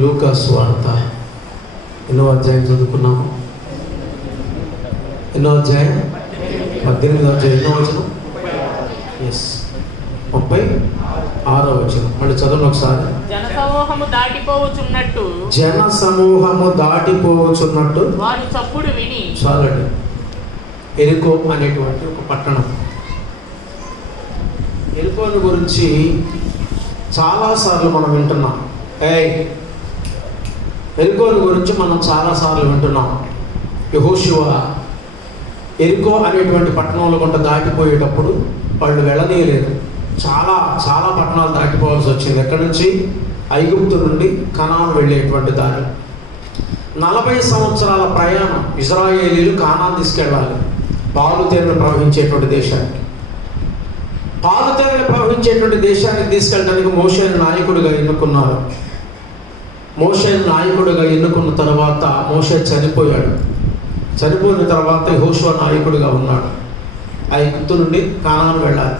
లూకా సువార్త ఎన్నో అధ్యాయం చదువుకున్నాము? ఎన్నో అధ్యాయం? 18వ అధ్యాయం. ఎన్నో వచనం? 36వ వచనం. మళ్ళీ చదవండి ఒకసారి. జన సమూహము దాటిపోవచ్చున్నట్టు వారు చప్పుడు విని. చాలండి. ఎరికో అనేటువంటి ఒక పట్టణం. ఎరికోని గురించి చాలాసార్లు మనం వింటున్నాం. ఎరికోని గురించి మనం చాలాసార్లు వింటున్నాం. యెహోషువ ఎరికో అనేటువంటి పట్టణంలో కొంత దాటిపోయేటప్పుడు వాళ్ళు వెళ్ళనీయలేదు. చాలా చాలా పట్టణాలు దాటిపోవాల్సి వచ్చింది. ఎక్కడి నుంచి? ఐగుప్తు నుండి కనాను వెళ్ళేటువంటి దారి. 40 సంవత్సరాల ప్రయాణం. ఇజ్రాయేలీలు కానాను తీసుకెళ్ళాలి, పాలు తేనెలు ప్రవహించేటువంటి దేశానికి. పాలు తేనెలు ప్రవహించేటువంటి దేశానికి తీసుకెళ్ళడానికి మోషేను నాయకుడిగా ఎన్నుకున్నారు. మోషేను నాయకుడిగా ఎన్నుకున్న తర్వాత మోషే చనిపోయాడు. చనిపోయిన తర్వాత యెహోషువ నాయకుడిగా ఉన్నాడు. ఐగుప్తు నుండి కానాను వెళ్ళాలి.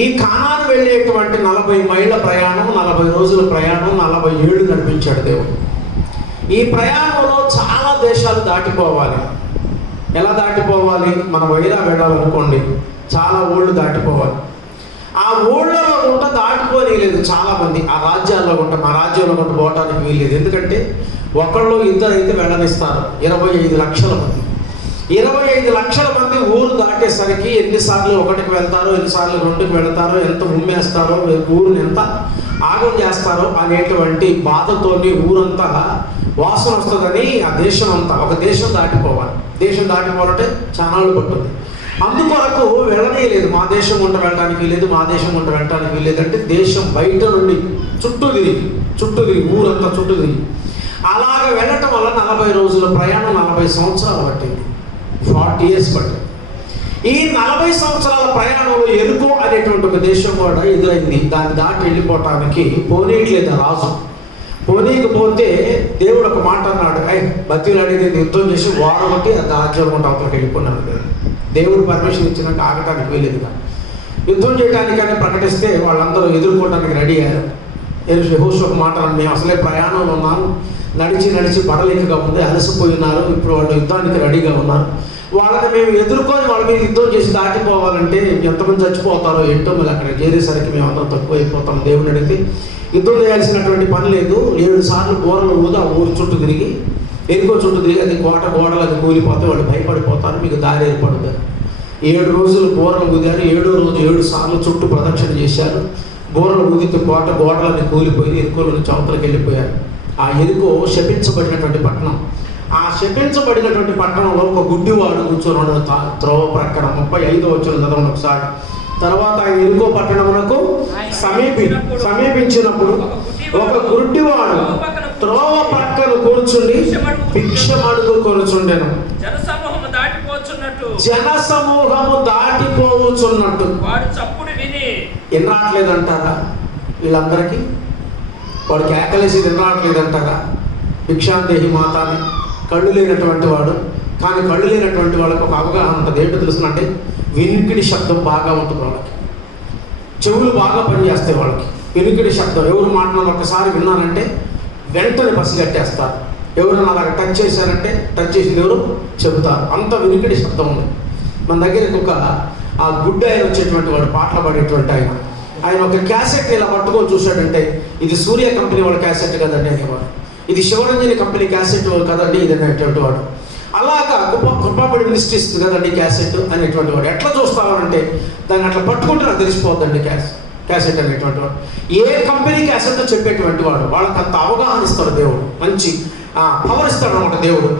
ఈ కానాను వెళ్ళేటువంటి 40 మైళ్ళ ప్రయాణం, 40 రోజుల ప్రయాణం, 40 ఏళ్ళు నడిపించాడు దేవుడు. ఈ ప్రయాణంలో చాలా దేశాలు దాటిపోవాలి. ఎలా దాటిపోవాలి? మన వైరా వెళ్ళాలనుకోండి, చాలా ఊళ్ళు దాటిపోవాలి. ఆ ఊళ్ళలో గుంట దాటిపోలేదు చాలామంది. ఆ రాజ్యాల్లో గుంట, మా రాజ్యంలో గుంట పోవటానికి వీల్లేదు. ఎందుకంటే ఒకళ్ళు ఇద్దరు అయితే వెళ్ళనిస్తారు. 25 లక్షల మంది. 25 లక్షల మంది ఊరు దాటేసరికి ఎన్నిసార్లు 1కి వెళ్తారో, ఎన్నిసార్లు 2కి వెళ్తారో, ఎంత ఉమ్మేస్తారో, ఊరిని ఎంత ఆగం చేస్తారో అనేటువంటి బాధతోని ఊరంతా వాసన వస్తుందని ఆ దేశం అంతా, ఒక దేశం దాటిపోవాలి. దేశం దాటిపోవాలంటే చాలా పట్టుద్ది. అందుకొరకు వెళ్ళనీయలేదు. మా దేశం గుంట వెళ్ళడానికి లేదు, మా దేశం గుంట వెళ్ళడానికి లేదంటే దేశం బయట నుండి చుట్టూ తిరిగి ఊరంతా చుట్టూ తిరిగి అలాగ వెళ్ళటం వల్ల 40 రోజుల ప్రయాణం 40 సంవత్సరాలు పట్టింది. 40 years పట్టింది. ఈ 40 సంవత్సరాల ప్రయాణంలో ఎరుకో అనేటువంటి ఒక దేశం కూడా ఎదురైంది. దాన్ని దాటి వెళ్ళిపోవటానికి పోనీయట్లేదు రాజు. పోనీయకపోతే దేవుడు ఒక మాట అన్నాడు, బతిలు అనేది యుద్ధం చేసి వాడబట్టి ఆ రాజ్యం కొంట అవతలకి వెళ్ళిపోయినాడు. దేవుడు పర్మిషన్ ఇచ్చినాక ఆగటానికి వెళ్ళేదిగా. యుద్ధం చేయడానికని ప్రకటిస్తే వాళ్ళందరూ ఎదుర్కోవడానికి రెడీ అయ్యారు. యెహోషువ ఒక మాట, మేము అసలే ప్రయాణంలో ఉన్నాము, నడిచి పడలేకగా ఉంది, అలసిపోయి ఉన్నారు, ఇప్పుడు వాళ్ళు యుద్ధానికి రెడీగా ఉన్నారు. వాళ్ళని మేము ఎదుర్కొని వాళ్ళ మీద యుద్ధం చేసి దాటిపోవాలంటే ఎంతమంది చచ్చిపోతారో ఏంటో, మళ్ళీ అక్కడ చేరేసరికి మేము అందరం తక్కువైపోతాం. దేవుని అడిగితే యుద్ధం చేయాల్సినటువంటి పని లేదు. 7 సార్లు గోడలు ఊదా ఊరు చుట్టూ తిరిగి, ఎరుకో చుట్టూ తిరిగి, అది గోడలు అది కూలిపోతే వాళ్ళు భయపడిపోతారు, మీకు దారి ఏర్పడుతుంది. 7 రోజులు గోడలు ఊదారు. 7వ రోజు 7 సార్లు చుట్టూ ప్రదక్షిణ చేశారు. గోడలు ఊదితే గోడలన్నీ కూలిపోయి ఎరుకోల నుంచి అవతలకి వెళ్ళిపోయారు. ఆ ఎరుకో శపించబడినటువంటి పట్టణం. ఆ శపించబడినటువంటి పట్టణంలో ఒక గుడ్డివాడు కూర్చొని త్రోవ ప్రక్కన. 35వ వచనం చదవండి ఒకసారి. తర్వాత ఆ ఎరుకో పట్టణమునకు సమీపించినప్పుడు ఒక గుడ్డివాడు త్రోవ ప్రక్కన కూర్చుండి భిక్షమడుగు కొనుచుండెను. జన సమూహము దాటిపోవచ్చున్నట్టు వాడు చప్పుడు విని. ఎన్నట్లేదంటారా? వీళ్ళందరికీ వాడు కేకలేసి తినరాట్లేదంటారా? భిక్షాందేహి మాతాని, కళ్ళు లేనటువంటి వాడు. కానీ కళ్ళు లేనటువంటి వాళ్ళకి ఒక అవగాహన ఉంటుంది. ఏంటో తెలుసునంటే వినికిడి శబ్దం బాగా ఉంటుంది వాళ్ళకి. చెవులు బాగా పనిచేస్తాయి వాళ్ళకి. వినికిడి శబ్దం ఎవరు మాట్లాడాలి ఒకసారి విన్నారంటే వెంటనే పసిగట్టేస్తారు. ఎవరైనా అలాగ టచ్ చేశారంటే టచ్ చేసింది ఎవరు చెబుతారు. అంత వినికిడి శబ్దం ఉంది. మన దగ్గరికి ఒక ఆ గుడ్డ ఆయన వచ్చేటువంటి వాడు, పాటలు పాడేటువంటి ఆయన ఒక క్యాసెట్ ఇలా పట్టుకొని చూశాడంటే ఇది సూర్య కంపెనీ వాళ్ళ క్యాసెట్ కదండి అనేవాడు. ఇది శివరంజని కంపెనీ క్యాసెట్ కదండి ఇది అనేటువంటి వాడు. అలాగా కృపాబడి మినిస్ట్రీస్ కదండి క్యాసెట్ అనేటువంటి వాడు. ఎట్లా చూస్తామంటే దాన్ని అట్లా పట్టుకుంటే నాకు తెలిసిపోద్దండి క్యాసెట్ అనేటువంటి వాడు. ఏ కంపెనీ క్యాసెట్ చెప్పేటువంటి వాడు. వాళ్ళకి అంత అవగాహన ఇస్తాడు దేవుడు, మంచి పవర్ ఇస్తాడు అనమాట దేవుడు.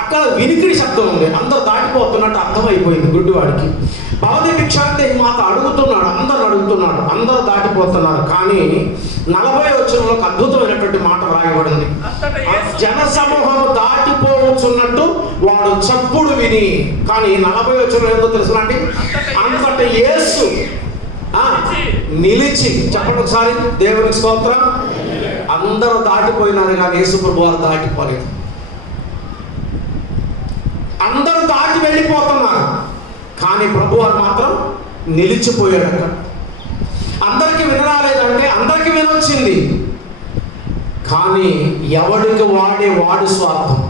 అక్కడ వినికిడి శబ్దం ఉంది. అందరూ దాటిపోతున్నట్టు అర్థమైపోయింది గుడ్డివాడికి. భవతి భిక్షాంతి మాత అడుగుతున్నాడు, అందరూ దాటిపోతున్నారు. కానీ 40వ వచనంలో ఒక అద్భుతమైనటువంటి మాట రాయబడింది. జన సమూహము దాటిపోవచ్చున్నట్టు వాడు చప్పుడు విని. కానీ 40వ వచనం ఏదో తెలుసునండి, అంతటి యేసు నిలిచి. చెప్పండి ఒకసారి, దేవునికి స్తోత్రం. అందరూ దాటిపోయినారు కానీ యేసు ప్రభు వారు దాటిపోలేదు. అందరూ దాటి వెళ్ళిపోతున్నారు కానీ ప్రభు వారు మాత్రం నిలిచిపోయాడు. అక్కడ అందరికీ వినరాలేదంటే అందరికీ వినొచ్చింది కానీ ఎవడికి వాడి స్వార్థం.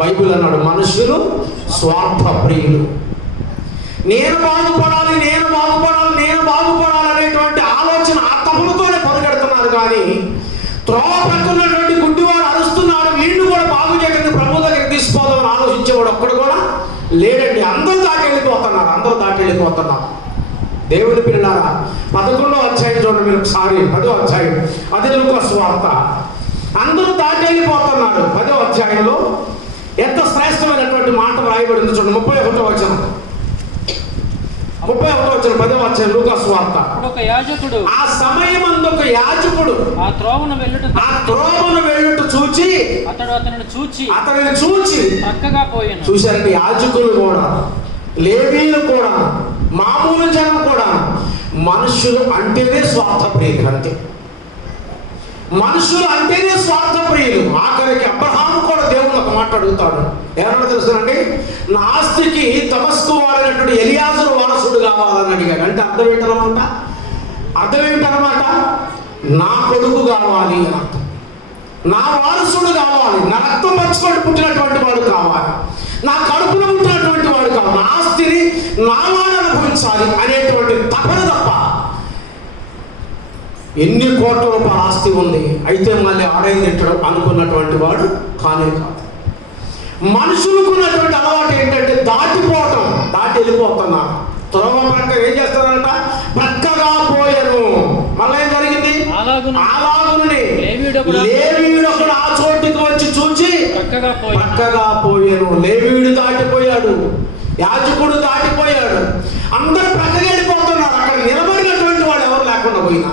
బైబిల్ అన్నాడు మనుషులు స్వార్థ ప్రియులు. నేను బాగుపడాలి అనేటువంటి ఆలోచన ఆ తపనతోనే పరిగెడుతున్నారు. కానీ త్రోవ పట్టుకున్నటువంటి గుడ్డివాడు అరుస్తున్నాడు, వీళ్ళు కూడా బాగు చేయడానికి ప్రభు దగ్గరికి తీసుకోదామని ఆలోచించేవాడు ఒక్కడు కూడా లేడండి. అందరూ దాటి వెళ్ళిపోతున్నారు. దేవుని పిల్లలారా, 11వ అధ్యాయం చూడండి మీరు ఒకసారి. 10వ అధ్యాయం, అది లూకా సువార్త. అందరూ దాటి వెళ్ళిపోతున్నారు. 10వ అధ్యాయంలో ఎంత శ్రేష్టమైనటువంటి మాట రాయబడింది చూడండి. 31వ వచనం 10వ అధ్యాయం లూకా సువార్త. ఆ సమయమందు ఒక యాజకుడు ఆ త్రోవను వెళ్ళుట చూచి అతనిని చూచి చక్కగా పోయాను. చూశారండి, యాజకులు కూడా, లేవీలు కూడా, మామూలు జనం కూడా మనుషులు అంటేనే స్వార్థప్రియులు. అంతే, మనుషులు అంటేనే స్వార్థప్రియులు. ఆఖరికి అబ్రహాము కూడా దేవుడు ఒక మాట అడుగుతాడు. ఏమన్నా తెలుసునండి, నా ఆస్తికి తమస్కు వాడైనటువంటి ఎలియాజరు వారసుడు కావాలని అడిగాడు. అంటే అర్థం ఏమిటనమాట? నా కొడుకు కావాలి అని అర్థం. నా వారసుడు కావాలి, నా రక్తం పంచుకొని పుట్టినటువంటి వాడు కావాలి, నా కడుపులో పుట్టినటువంటి వాడు కావాలి, నా ఆస్తిని నా వాడు అనుభవించాలి అనేటువంటి తపన తప్ప. ఎన్ని కోట్ల రూపాయల ఆస్తి ఉంది, అయితే మళ్ళీ ఆదాయం తిట్టడం అనుకున్నటువంటి వాడు కానే కాదు. మనుషులకు ఉన్నటువంటి అలవాటు ఏంటంటే దాటి వెళ్ళిపోతున్నారు. త్వరగా ప్రక్క ఏం చేస్తారంట? ప్రక్కగా పోయాను. మళ్ళీ ఏం జరిగింది? అలాగుని లేవీయుడు ఒకడు ఆ చోటుకి వచ్చి చూచి ప్రక్కగా పోయాను. లేవీయుడు దాటిపోయాడు, యాజకుడు దాటిపోయాడు, అందరూ ప్రక్కగా వెళ్ళిపోతున్నారు. అక్కడ నిలబడినటువంటి వాడు ఎవరు లేకుండా పోయినా.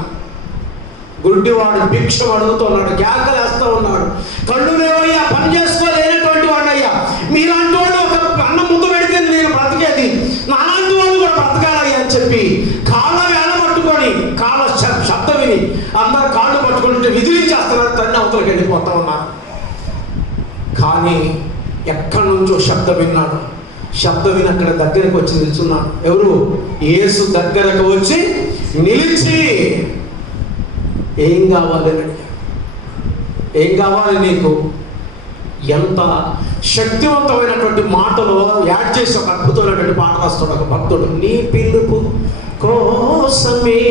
గుడ్డివాడు భిక్షం అడుగుతున్నాడు, కేకలేస్తూ ఉన్నాడు. కళ్ళు లేవయ్యా, పని చేసుకోలేనటువంటి వాడయ్యా, మీలాంటి వాడు ఒక అన్నం ముద్ద పెడితే నేను బ్రతికేది, నాలాంటి వాళ్ళు కూడా బ్రతకాలయ్యా అని చెప్పి కాళ్ళ వేళ పట్టుకొని కాళ్ళ శబ్దం విని అందరు కాళ్ళు పట్టుకుంటుంటే విదిలించేస్తున్నారు. తన్ని అవతలకి వెళ్ళిపోతా ఉన్నారు. కానీ ఎక్కడి నుంచో శబ్దం విన్నాడు. శబ్దం విని అక్కడ దగ్గరకు వచ్చి నిల్చున్నాడు. ఎవరు? యేసు దగ్గరకు వచ్చి నిలిచి ఏం కావాలి అని అడిగాడు. ఏం కావాలి నీకు? ఎంత శక్తివంతమైనటువంటి మాటలు యాడ్ చేసి ఒక అద్భుతమైనటువంటి పాట రాస్తాడు ఒక భక్తుడు. నీ పిలుపు కోసమే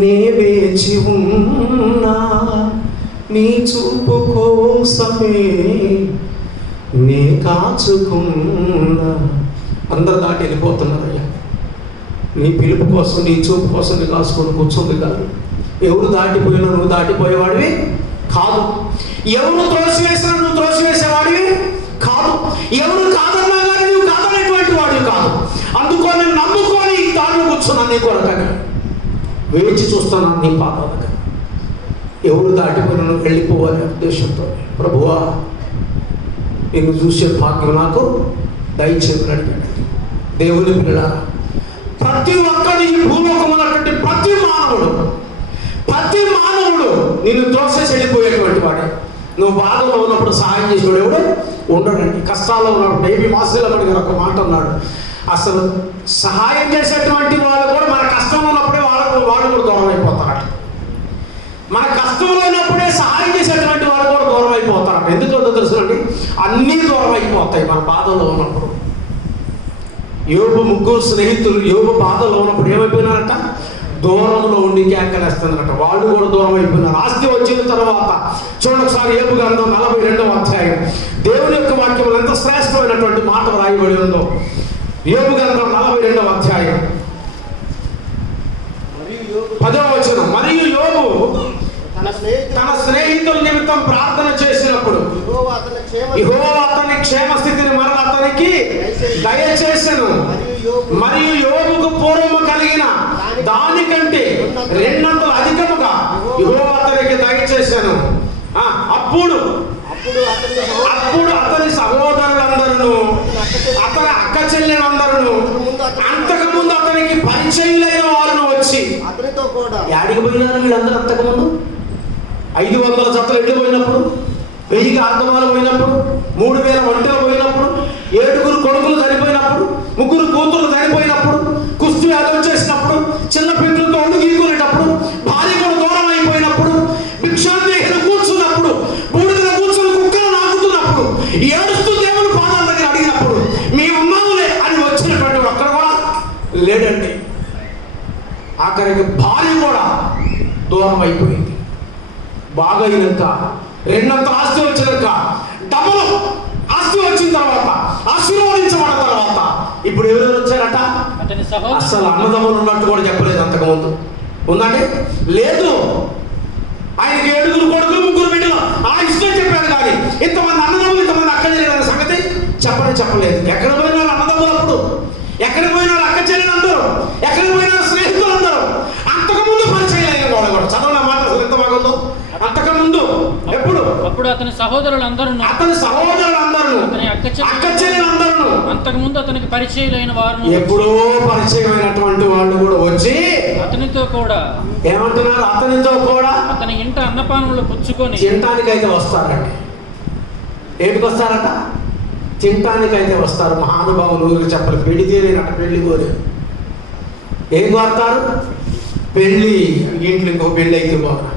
నే వేచి ఉన్నా, నీ చూపు కోసమే నే కాచుకున్నా. అందరు దాటి వెళ్ళిపోతున్నారయ్యా. నీ పిలుపు కోసం, నీ చూపు కోసం నీ కాసుకొని కూర్చోంది కాదు. ఎవరు దాటిపోయినా నువ్వు దాటిపోయేవాడివి కాదు. ఎవరు త్రోసివేసినా నువ్వు త్రోసివేసేవాడివి కాదు. ఎవరు కాదన్నా కానీ నువ్వు కాదనేటువంటి వాడివి కాదు. అందుకొని నమ్ముకొని ఈ దారిలో కూర్చున్నాను నీ కొరకని వేచి చూస్తున్నాను నీ పాదాలుగా. ఎవరు దాటిపోయినా నువ్వు వెళ్ళిపోవాలి ఉద్దేశంతో. ప్రభువా, నిన్ను చూసే భాగ్యం నాకు దయచేయమని అడిగాడు. దేవుని పిల్లలారా, ప్రతి ఒక్కడు ఈ భూలోకం ఉన్నటువంటి ప్రతి మానవుడు నిన్ను త్రోసేసి వెళ్ళిపోయేటువంటి వాడే. నువ్వు బాధలో ఉన్నప్పుడు సహాయం చేసేవాడు ఎవడు ఉండడండి. కష్టాల్లో ఉన్నప్పుడు ఏబి మాసిలమ్మడి గారు ఒక మాట అన్నాడు, అసలు సహాయం చేసేటువంటి వాళ్ళు కూడా మన కష్టంలో ఉన్నప్పుడే వాళ్ళు కూడా దూరం అయిపోతారట. మన కష్టంలో ఉన్నప్పుడే సహాయం చేసేటువంటి వాళ్ళు కూడా దూరం అయిపోతారట. ఎందుకంటే తెలుసునండి, అన్నీ దూరం అయిపోతాయి మన బాధలో ఉన్నప్పుడు. యోబు ముగ్గురు స్నేహితులు యోబు బాధలో ఉన్నప్పుడు ఏమైపోయినారట? దూరంలో ఉండి కేకలేస్తున్నారట. వాళ్ళు కూడా దూరం అయిపోయినారు. ఆస్తి వచ్చిన తర్వాత చూడండి ఒకసారి యోబు గ్రంథం 42వ అధ్యాయం. దేవుని యొక్క వాక్యం ఎంత శ్రేష్టమైనటువంటి మాట రాయబడి ఉందో. యోబు గ్రంథం 42వ అధ్యాయం 10వ వచనం. మరియు యోబు తన స్నేహితుల నిమిత్తం ప్రార్థన చేసినప్పుడు యెహోవా అతని క్షేమ స్థితిని మరల అతనికి దయచేసెను. మరియు యోబుకు పూర్వము కలిగిన దానికంటే 200 అధికముగా యెహోవా అతనికి దయచేసెను. అప్పుడు అతని సహోదరులందరూ, అతని అక్క చెల్లెలందరూ, అంతకుముందు అతనికి పరిచయులైన వారు వచ్చి అతనితో కూడా యాడికి పోయినారు వీళ్ళందరూ? అంతకుముందు 500 జతలు వెళ్ళిపోయినప్పుడు, 1000 ఆర్ధమాలు పోయినప్పుడు, 3000 ఒంటెలు పోయినప్పుడు, 7 కొడుకులు చనిపోయినప్పుడు, 3 కూతురు చనిపోయినప్పుడు, కుస్తీ వ్యాధులు చేసినప్పుడు, చిన్న పిల్లలతో ఒళ్ళు గీకునేటప్పుడు, భార్య కూడా దూరం అయిపోయినప్పుడు, భిక్షాందేహులు ఆఖరికి భార్య కూడా దూరం అయిపోయింది. బాగా అయినాక రెండంత ఆస్తి వచ్చినాక డబుల్ ఆస్తి వచ్చిన తర్వాత ఆశీర్వదించబడిన తర్వాత ఇప్పుడు ఎవరెవరు వచ్చారట? అసలు అన్నదమ్ములు ఉన్నట్టు కూడా చెప్పలేదు అంతకుముందు. ఉందండి? లేదు. ఆయనకి 7 కొడుకులు 3 బిడ్డలు ఆ ఇష్టం చెప్పాడు, కానీ ఇంతమంది అన్నదమ్ములు ఇంతమంది అక్క చెల్లెలు సంగతి చెప్పలేదు. ఎక్కడ పోయినారు అన్నదమ్ములు? అప్పుడు ఎక్కడ పోయినారు అక్క చెల్లెలు అందరూ? ఎక్కడ పోయినారు స్నేహితులు అందరూ? అంతకుముందు పరిచయం అయిన వాళ్ళు కూడా చదవన మాట అసలు ఎంత బాగుందో. అంతకుముందు అప్పుడు అతని సహోదరులందరూ అక్క చెల్లెలందరూ అంతకుముందు అతనికి పరిచయమైన వారు ఎప్పుడో పరిచయమైనటువంటి వాళ్ళు కూడా వచ్చి అతనితో కూడా ఏమంటున్నారు? అతనితో కూడా అతని ఇంట అన్నపానములు పుచ్చుకొని తినటానికైతే వస్తారండి. ఏమిటి వస్తారట? తినటానికైతే వస్తారు. మహానుభావులు ఊరికి చెప్పాలి, పెడితేనేనట పెళ్లి కోరి. ఏం కోరుతారు? పెళ్ళి. ఇంట్లో ఇంకొక పెళ్ళి అయితే బాగా,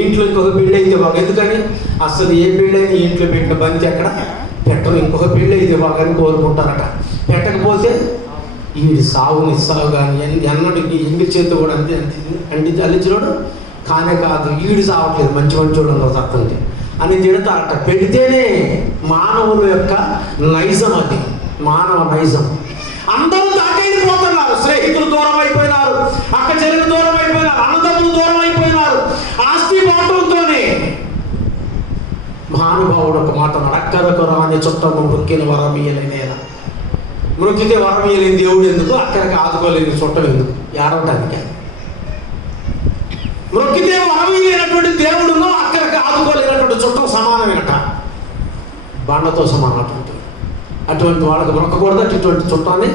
ఇంట్లో ఇంకొక పెళ్ళి అయితే బాగా. ఎందుకని? అసలు ఏ పెళ్ళి అయినా ఇంట్లో పెట్టిన బంతి ఎక్కడ పెట్టరు. ఇంకొక పెళ్ళి అయితే బాగా అని కోరుకుంటారట. పెట్టకపోతే ఈ సాగుని ఇస్తావు కానీ ఎన్నటికి ఇంటి చేతి కూడా అంటి అల్లించినోడు కానే కాదు, ఈడు సావట్లేదు, మంచి మంచోడు అందరూ తత్తుంది అని తిడతారట. పెడితేనే మానవుల యొక్క నైజం, అది మానవ నైజం. అందరూ దాటైపోతున్నారు. స్నేహితులు దూరం అయిపోయినారు, అక్క చెల్లెలు దూరం అయిపోయినారు, అన్నదమ్ములు దూరం అయిపోయినారు. ఆస్తి బాటంతోనే మహానుభావుడు ఒక మాట అక్కరకు రాని చుట్టము మృక్కిన వరమీయలేనేనా. మృక్కితే వరమీయలేని దేవుడు ఎందుకు? అక్కడికి ఆదుకోలేని చుట్టం ఎందుకు? ఏడవటానికి. మృక్కితే వరమీయలేనటువంటి దేవుడును అక్కడికి ఆదుకోలేనటువంటి చుట్టం సమానమేనట, బండతో సమానం. అటువంటి వాళ్ళకి మొక్కకూడదు, అటువంటి చుట్టాన్ని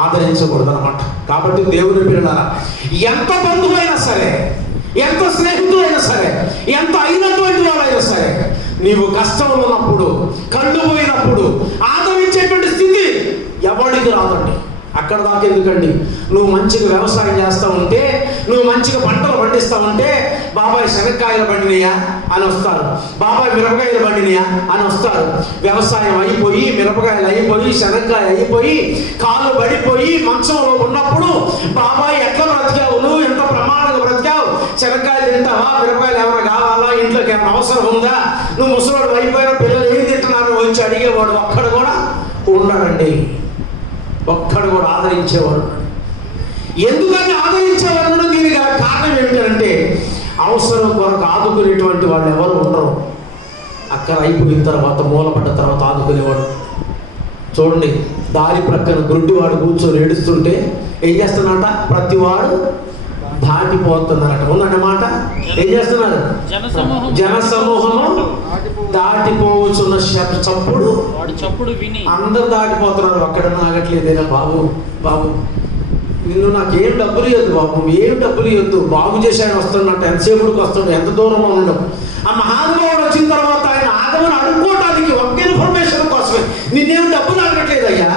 ఆదరించకూడదు అనమాట. కాబట్టి దేవుని పిల్లలారా, ఎంత బంధువైనా సరే, ఎంత స్నేహితులైనా సరే, ఎంత అయినటువంటి వాళ్ళైనా సరే, నీవు కష్టం ఉన్నప్పుడు, కళ్ళు పోయినప్పుడు ఆదరించేటువంటి స్థితి ఎవరికి రాదండి. అక్కడ దాకా ఎందుకండి? నువ్వు మంచిగా వ్యవసాయం చేస్తూ ఉంటే, నువ్వు మంచిగా పంటలు పండిస్తూ ఉంటే, బాబాయ్ శనక్కాయలు పండినయా అని వస్తారు, బాబాయ్ మిరపకాయలు పండినయా అని వస్తారు. వ్యవసాయం అయిపోయి, మిరపకాయలు అయిపోయి, శనక్కాయ అయిపోయి, కాళ్ళు పడిపోయి మంచంలో ఉన్నప్పుడు, బాబాయ్ ఎట్లా బ్రతికావు, నువ్వు ఎంత ప్రమాణంగా బ్రతికావు, శనక్కాయలు తింటావా, మిరపకాయలు ఏమైనా కావాలా, ఇంట్లోకి ఏమైనా అవసరం ఉందా, నువ్వు ముసలోడు అయిపోయిన పిల్లలు ఏం తింటున్నారు వచ్చి అడిగేవాడు ఒక్కడు కూడా ఉండడండి. ఒక్కడు కూడా ఆదరించేవాడు. ఎందుకని ఆదరించేవాడు? దీనికి కారణం ఏమిటంటే, అవసరం కొరకు ఆదుకునేటువంటి వాళ్ళు ఎవరు ఉండరు. అక్కడ అయిపోయిన తర్వాత, మూలపడ్డ తర్వాత ఆదుకునేవాడు. చూడండి, దారి ప్రక్కన గుడ్డివాడు కూర్చొని ఏడుస్తుంటే ఏం చేస్తున్నారట? ప్రతివాడు దాటిపోతున్నారట. ఉందన్నమాట. ఏం చేస్తున్నారు? జనసమూహము దాటిపోవచ్చున్న చప్పుడు విని అందరు దాటిపోతున్నారు. ఒక్కడ ఆగట్లేదేనా? బాబు నిన్ను నాకేం డబ్బులు ఇవ్వద్దు బాబు, ఏం డబ్బులు ఇవ్వద్దు, బాగు చేసి ఆయన వస్తున్నట్టు ఎంతసేపుడికి వస్తాడు, ఎంత దూరంలో ఉండవు. ఆ మహానుభావుడు వచ్చిన తర్వాత ఆయన ఆగమని అడుక్కోవటానికి ఒక్క ఇన్ఫర్మేషన్ కోసమే. నిన్నేం డబ్బులు అడగట్లేదయ్యా,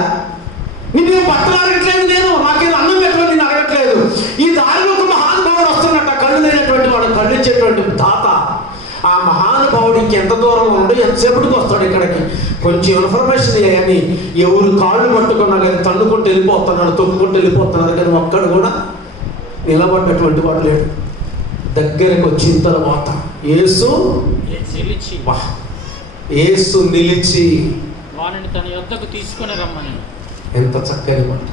నిన్నేం బట్టలు అడగట్లేదు, నేను నాకేం అన్నం పెట్టడం నేను అడగట్లేదు. ఈ దారిలో ఒక మహానుభావుడు వస్తున్నట్టు, కళ్ళు లేనటువంటి వాడు కళ్ళు ఇచ్చేటువంటి దాత. ఆ మహానుభావుడికి ఎంత దూరంలో ఉండు, ఎంతసేపటికి వస్తాడు ఇక్కడికి, కొంచెం ఇన్ఫర్మేషన్ అని ఎవరు కాళ్ళు పట్టుకున్నా కానీ తన్నుకుంటూ వెళ్ళిపోతున్నాడు, తొక్కుకుంటూ వెళ్ళిపోతున్నారు, కానీ ఒక్కడు కూడా నిలబడ్డటువంటి వాడు లేడు. దగ్గరకు వచ్చిన తర్వాత యేసు నిలిచి వానిని తన యొద్దకు తీసుకొని రమ్మని. ఎంత చక్కని మాట.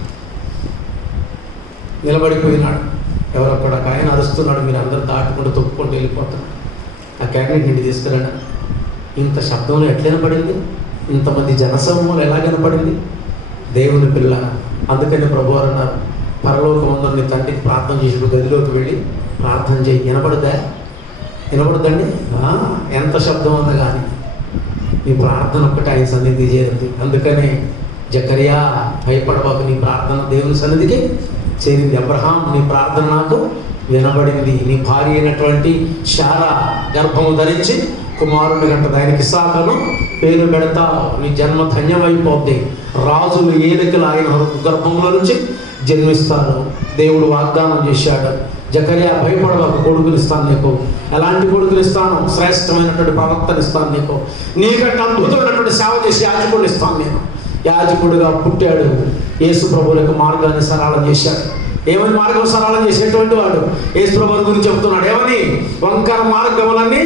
నిలబడిపోయినాడు. ఎవరొక్కడ ఆయన అరుస్తున్నాడు, మీరు అందరూ దాటుకుంటూ తొక్కుకుంటూ వెళ్ళిపోతున్నారు. ఆ క్యాబినెట్ నుండి తీసుకురండి. ఇంత శబ్దంలో ఎట్లా వినపడింది? ఇంతమంది జనసమూహాలు ఎలా కనపడింది? దేవుని పిల్ల. అందుకని ప్రభువారు అన్నారు, పరలోకమందు నీ తండ్రికి ప్రార్థన చేసినప్పుడు గదిలోకి వెళ్ళి ప్రార్థన చేయి. వినపడద్దండి? ఎంత శబ్దం ఉందో కానీ నీ ప్రార్థన ఒక్కటి ఆయన సన్నిధి చేరింది. అందుకనే జకరియా భయపడబాకు, నీ ప్రార్థన దేవుని సన్నిధికి చేరింది. అబ్రహాం, నీ ప్రార్థన నాకు వినబడింది. నీ భార్య అయినటువంటి శారా గర్భము ధరించి కుమారుని గంట ఆయనకి ఇస్సాకును పేరు పెడతావు, నీ జన్మ ధన్యమైపోద్ది. రాజులు ఏలికలు ఆయన గర్భంలో నుంచి జన్మిస్తారు. దేవుడు వాగ్దానం చేశాడు, జకరియా భయపడబాకు, కొడుకులు ఇస్తాను నీకు. ఎలాంటి కొడుకులు ఇస్తాను? శ్రేష్టమైనటువంటి ప్రవక్తను ఇస్తాను నీకు. నీకంటే అద్భుతమైనటువంటి సేవ చేసి యాజకుడిని ఇస్తాను నేను. యాజకుడిగా పుట్టాడు. యేసు ప్రభువులకు మార్గాన్ని సరళం చేశాడు. ఏమని మార్గం సరళం చేసేటువంటి వాడు యేసుప్రభువు గురించి చెప్తున్నాడు. ఏమని? వంకర మార్గములన్నీ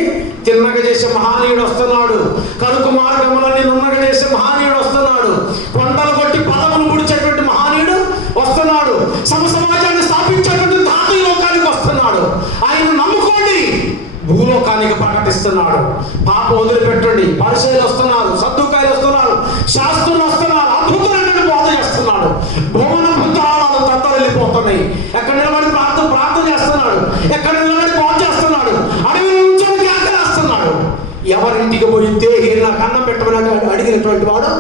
తిన్నగా చేసే మహానీయుడు వస్తున్నాడు. కరుకు మార్గములన్నీ నున్నగా చేసే మహానీయుడు వస్తున్నాడు. కొండలు కొట్టి పదములు ముడిచేటువంటి మహానీయుడు వస్తున్నాడు. సమాజాన్ని స్థాపించేటువంటి తాత ఈ లోకానికి వస్తున్నాడు. ఆయన నమ్ముకోండి, భూలోకానికి ప్రకటిస్తున్నాడు. పాపం వదిలిపెట్టండి. పరిచయాలు వస్తున్నారు, సద్దుకాయలు వస్తున్నారు, శాస్త్రులు వస్తున్నారు, అద్భుతమైనటువంటి బోధ చేస్తున్నాడు. భువన భూతాళాలు తత్తరిల్లిపోతున్నాయి. ఎక్కడ నిలబడి ప్రార్థన చేస్తున్నాడు, ఎక్కడ నిలబడి బోధ చేస్తున్నాడు, అడవిలో నుంచొని కేకలేస్తున్నాడు. ఎవరింటికి పోయితే నాకు అన్నం పెట్టమని అడిగినటువంటి వాడు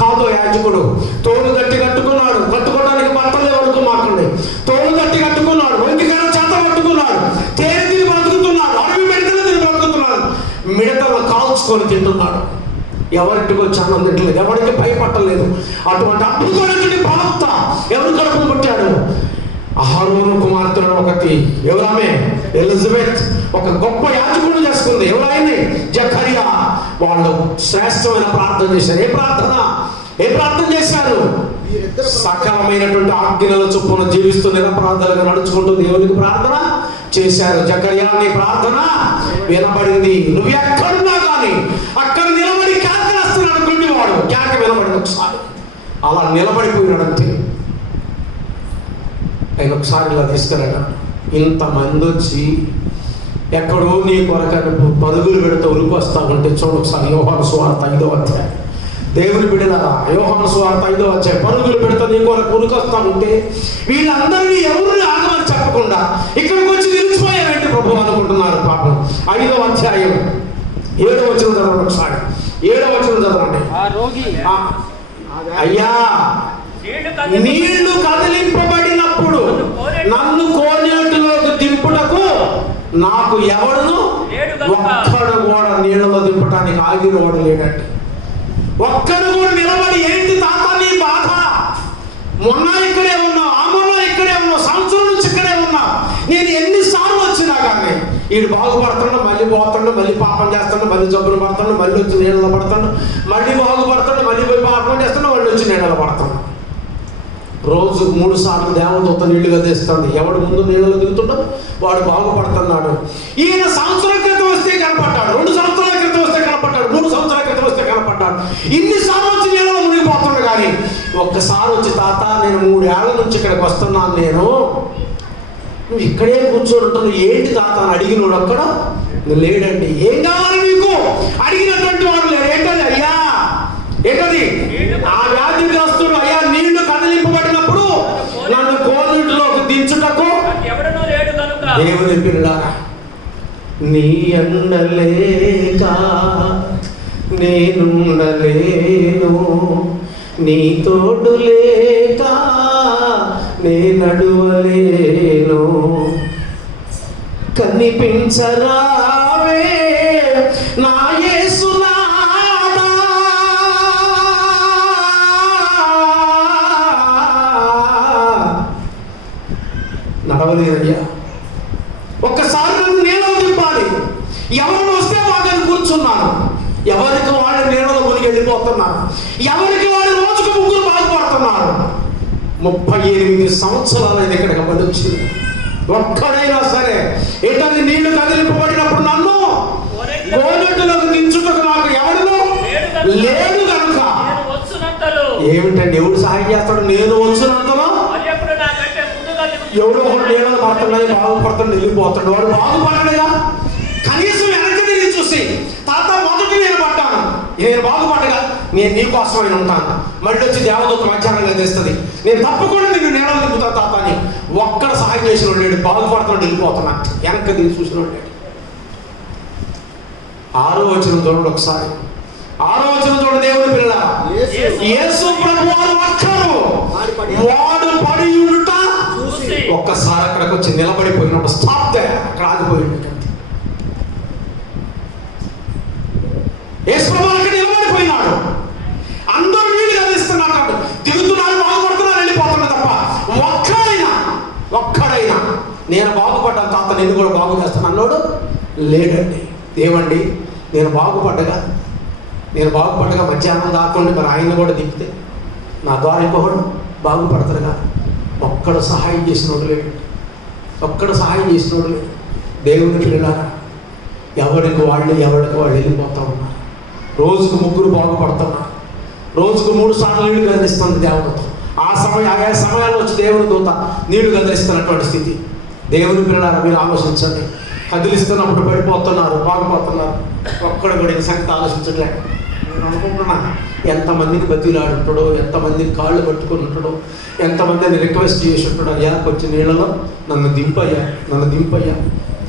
కాదో యాజకుడు. తోలు గట్టి కట్టుకున్నాడు, కట్టుకోవడానికి బట్టలు ఎవరికి మాకండి. తోలు గట్టి కట్టుకున్నాడు, వంటికైనా చేత పట్టుకున్నాడు, తేనె తిని బ్రతుకుతున్నాడు, అడవి మిడతలు తిని బ్రతుకుతున్నాడు, మిడతలు కాల్చుకొని తింటున్నాడు. ఎవరింటికి వచ్చి అన్నం తింటలేదు, ఎవరికి భయపట్టలేదు. అటువంటి అద్భుతమైనటువంటి ప్రవక్త ఎవరు కడుపు పుట్టాడు? అహరోను కుమార్తెను ఒకటి, ఎవరామె? ఎలిజబెత్. ఒక గొప్ప యాజకుడు చేసుకుంది. ఎవరైనా? జకరియా. వాళ్ళు శ్రేష్టమైన ప్రార్థన చేశారు. ఏ ప్రార్థన చేశారు? సకలమైనటువంటి ఆజ్ఞల చొప్పున జీవిస్తూ నిరపరాధాలుగా నడుచుకుంటూ దేవునికి ప్రార్థన చేశారు. జకరియా నీ ప్రార్థన వినబడింది. నువ్వు ఎక్కడున్నా కానీ అక్కడ నిలబడి కేకలేస్తున్నాడు. గుడ్డివాడు కేక వినబడింది. ఒకసారి అలా నిలబడిపోయినాడు అంతే. ఆయన ఒకసారి ఇలా తీసుకురాడు. ఇంతమంది వచ్చి ఎక్కడో నీ కొరకని పరుగులు పెడితే ఉరికి వస్తామంటే చూడు ఒకసారి యోహాను సువార్త 5వ అధ్యాయం. దేవుని బిడ్డలారా, యోహాను సువార్త 5వ అధ్యాయం. పరుగులు పెడితే నీ కొరకు ఉరికి వస్తామంటే వీళ్ళందరినీ ఎవరిని ఆగమని చెప్పకుండా ఇక్కడికి వచ్చి నిలిచిపోయారంటే ప్రభు అనుకుంటున్నారు. పాపం 5వ అధ్యాయం 7వ వచనం చదవండి ఒకసారి. 7వ వచనం చదవండి. ఆ రోగి అయ్యా నీళ్లు కదిలింపబడినప్పుడు నన్ను కోనేటిలోకి దింపుటకు నాకు ఎవడును ఒక్కడు కూడా నీళ్ళలో దింపడానికి ఆగినవాడు లేడంటే. ఒక్కడు కూడా నిలబడి ఏంటి తాత నీ బాధ? మొన్న ఇక్కడే ఉన్నావు, ఆమెలో ఇక్కడే ఉన్నావు, సంవత్సరం నుంచి ఇక్కడే ఉన్నావు. నేను ఎన్నిసార్లు వచ్చినా కానీ వీడు బాగుపడుతున్నాడు, మళ్ళీ పోతాడు, మళ్ళీ పాపం చేస్తాడు, మళ్ళీ జబ్బులు పడతాడు, మళ్ళీ వచ్చి నీళ్ళలో పడతాడు, మళ్ళీ బాగుపడతాడు, మళ్ళీ పోయి పాపం చేస్తాడు, మళ్ళీ వచ్చి నీళ్ళలో పడతాడు. రోజు 3 సార్లు దేవదూత నీళ్లుగా తెస్తుంది. ఎవడు ముందు నీళ్ళలో దిగుతుండో వాడు బాగుపడుతున్నాడు. ఈయన సంవత్సరం క్రితం వస్తే కనపడ్డాడు, 2 సంవత్సరాల క్రితం వస్తే కనపడ్డాడు, 3 సంవత్సరాల క్రితం వస్తే కనపడ్డాడు. ఇన్నిసార్లు వచ్చి నీళ్ళలో మునిగిపోతున్నాడు. కానీ ఒక్కసారి వచ్చి తాత నేను 3 ఏళ్ల నుంచి ఇక్కడికి వస్తున్నాను, నేను నువ్వు ఇక్కడే కూర్చొని ఉంటాను ఏంటి తాత అని అడిగినోడు అక్కడ లేడండి. ఏం కావాలి మీకు? అడిగినటువంటి వాడు లేడు. ఏంటది? అయ్యా ఏంటది? ఆ వ్యాధిగ్రస్తుడు అయ్యా నీళ్లు కదిలింపబడినప్పుడు నన్ను కోనేటిలోకి దించుటకు దేవుని పిల్లారా, నీ అండలేక నేనుండలేను, నీ తోడు లేక నే నడువలేను, కనిపించరావే నా యేసునాథా, నడవలేదయ్యా. ఒక్కసారి నన్ను నీళ్ళలో దింపాలి. ఎవరు వస్తే వాళ్ళని కూర్చున్నాను, ఎవరికి వాళ్ళు నీళ్ళలో మునిగి వెళ్ళిపోతున్నారు, ఎవరికి వాళ్ళు రోజుకు 3 బాగుపడుతున్నారు. 38 సంవత్సరాలు ఇక్కడికి పడి వచ్చింది. ఒక్కడైనా సరే ఏంటది? నీళ్లు కదిలింపబడినప్పుడు నన్ను కోనేటిలోకి దించుటకు నాకు ఎవడును లేడు కనుక. ఏమిటండి? ఎవడు సహాయం చేస్తాడు? నేను వచ్చినంతలో ఎవడో ఒకడు నీళ్ళలో పడుతున్నాయి, బాగుపడుతుంది, వెళ్ళిపోతాడు. వాడు బాగుపడలేదా? కనీసం వెనక్కి తిరిగి చూసి తాత మొదటి నేను పడ్డాను, నేను బాగుపడగా నేను నీకోసమైన ఉంటాను, మళ్ళీ వచ్చి దేవదూత మధ్యాహ్నంగా తెస్తుంది, నేను తప్పకుండా నేను నీళ్ళలో దింపుతా తాత అని ఒక్కడ సహాయం చేసిన లేడు. బాగుపడుతున్నాడు, వెళ్ళిపోతున్నా. వెనక్కి తిరిగి చూసిన లేడు. 6వ వచనం చూడండి ఒకసారి. 6వ వచనం చూడండి. దేవుని పిల్ల యేసు ప్రభువారు ఒక్కరు వాడు పడి ఉండుట ఒక్కసారి అక్కడికి వచ్చి నిలబడిపోయినప్పుడు స్టాప్ దే, అక్కడ ఆగిపోయింది. యేసు ప్రభువు అక్కడ నిలబడిపోయినాడు. అందరూ నీళ్ళు కదిలిస్తున్నారు, దిగుతున్నారు, బాగుపడుతున్నారు, వెళ్ళిపోతున్నారు. తప్ప ఒక్కడైనా నేను బాగుపడ్డాను తాత నేను కూడా బాగు చేస్తాను అన్నోడు లేడండి. ఏమండి? నేను బాగుపడ్డగా మధ్యాహ్నం కాకుండా మరి ఆయన కూడా దిగితే నా ద్వారా ఇంకొకడు బాగుపడతారుగా. ఒక్కడు సహాయం చేసినోడు లేడు, ఒక్కడు సహాయం చేసినోడు లేడు. దేవుని పిల్లలారా, ఎవరికి వాళ్ళు వెళ్ళిపోతూ ఉన్నారు. రోజుకు 3 బాగుపడుతున్నారు. రోజుకు 3 సార్లు నీళ్లు గదిలిస్తుంది దేవతతో. ఆయా సమయాల్లో వచ్చి దేవుని దూత నీళ్లు గదిలిస్తున్నటువంటి స్థితి. దేవుని పిల్లలారా, మీరు ఆలోచించండి. కదిలిస్తున్నప్పుడు పడిపోతున్నారు, బాగుపడుతున్నారు. ఒక్కడు కూడా ఈ సంగతి ఆలోచించట్లేదు. నేను అనుకుంటున్నా, ఎంతమందిని బతిలాడుంటాడో, ఎంతమందిని కాళ్ళు పట్టుకుని ఉంటాడో, ఎంతమందిని రిక్వెస్ట్ చేసి ఉంటాడో, అయ్యా కొంచెం నీళ్ళలో నన్ను దింపయ్యా.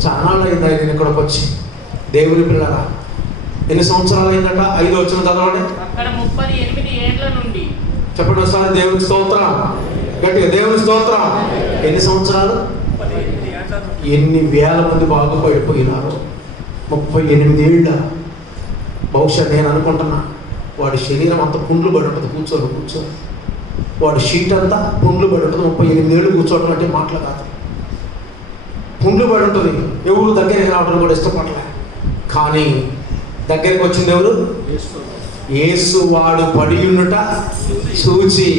చాలా అయింది ఆయన ఇక్కడికి వచ్చి. దేవుని పిల్లలారా, ఎన్ని సంవత్సరాలు అయిందట? 5 వచ్చిన చదవండి. అక్కడ 38 ఏళ్ల నుండి. చెప్పండి ఒకసారి, దేవుని స్తోత్రం గట్టిగా, దేవుని స్తోత్రం. ఎన్ని సంవత్సరాలు? ఎన్ని వేల మంది బాగుపడిపోయినారు. 38 ఏళ్ళ. బహుశా నేను అనుకుంటున్నా, వాడి శరీరం అంతా పుండ్లు పడి ఉంటుంది. కూర్చొని వాడి షీట్ అంతా పుండ్లు పడి ఉంటుంది. 38 ఏళ్ళు కూర్చోవడం అంటే మాటలు కాదు. పుండ్లు పడి ఉంటుంది. ఎవరు దగ్గరికి రావడం కూడా ఇష్టపడలే. కానీ దగ్గరికి వచ్చింది ఎవరు? యేసు. వాడు పడి ఉండుట చూచి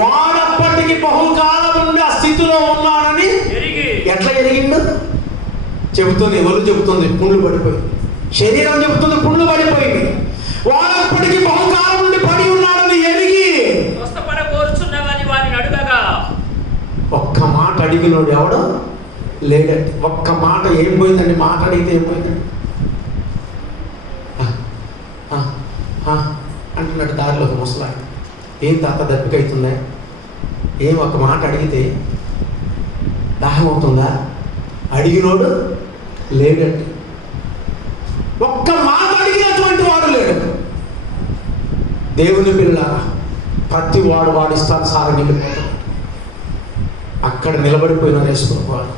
వాడప్పటికి బహుకాలం నుండి ఆ స్థితిలో ఉన్నాడని ఎట్లా ఎరిగిండు? చెబుతుంది. ఎవరు చెబుతుంది? పుండ్లు పడిపోయి. శరీరం చెబుతుంది పుండ్లు పడిపోయింది. వాడప్పటికి బహుకాలం నుండి పడి ఉన్నాడని ఎరిగి స్వస్థపడగోరుచున్నావని వారిని అడుగగా, ఒక్క మాట అడిగినోడు ఎవడు లేడంటే. ఒక్క మాట ఏం పోయిందండి? మాట అడిగితే ఏం పోయిందండి? అంటున్నాడు దారిలో ఒక ముసలాయన. ఏం తాత దప్పిక అవుతుందా? ఏం ఒక మాట అడిగితే దాహం అవుతుందా? అడిగినోడు లేడంటే. ఒక్క మాట అడిగినటువంటి వాడు లేడు. దేవుని పిల్లలారా, ప్రతి వాడి ఇష్టానుసారం వెళ్ళిపోతాడు. అక్కడ నిలబడిపోయినారు యేసుప్రభు వారు.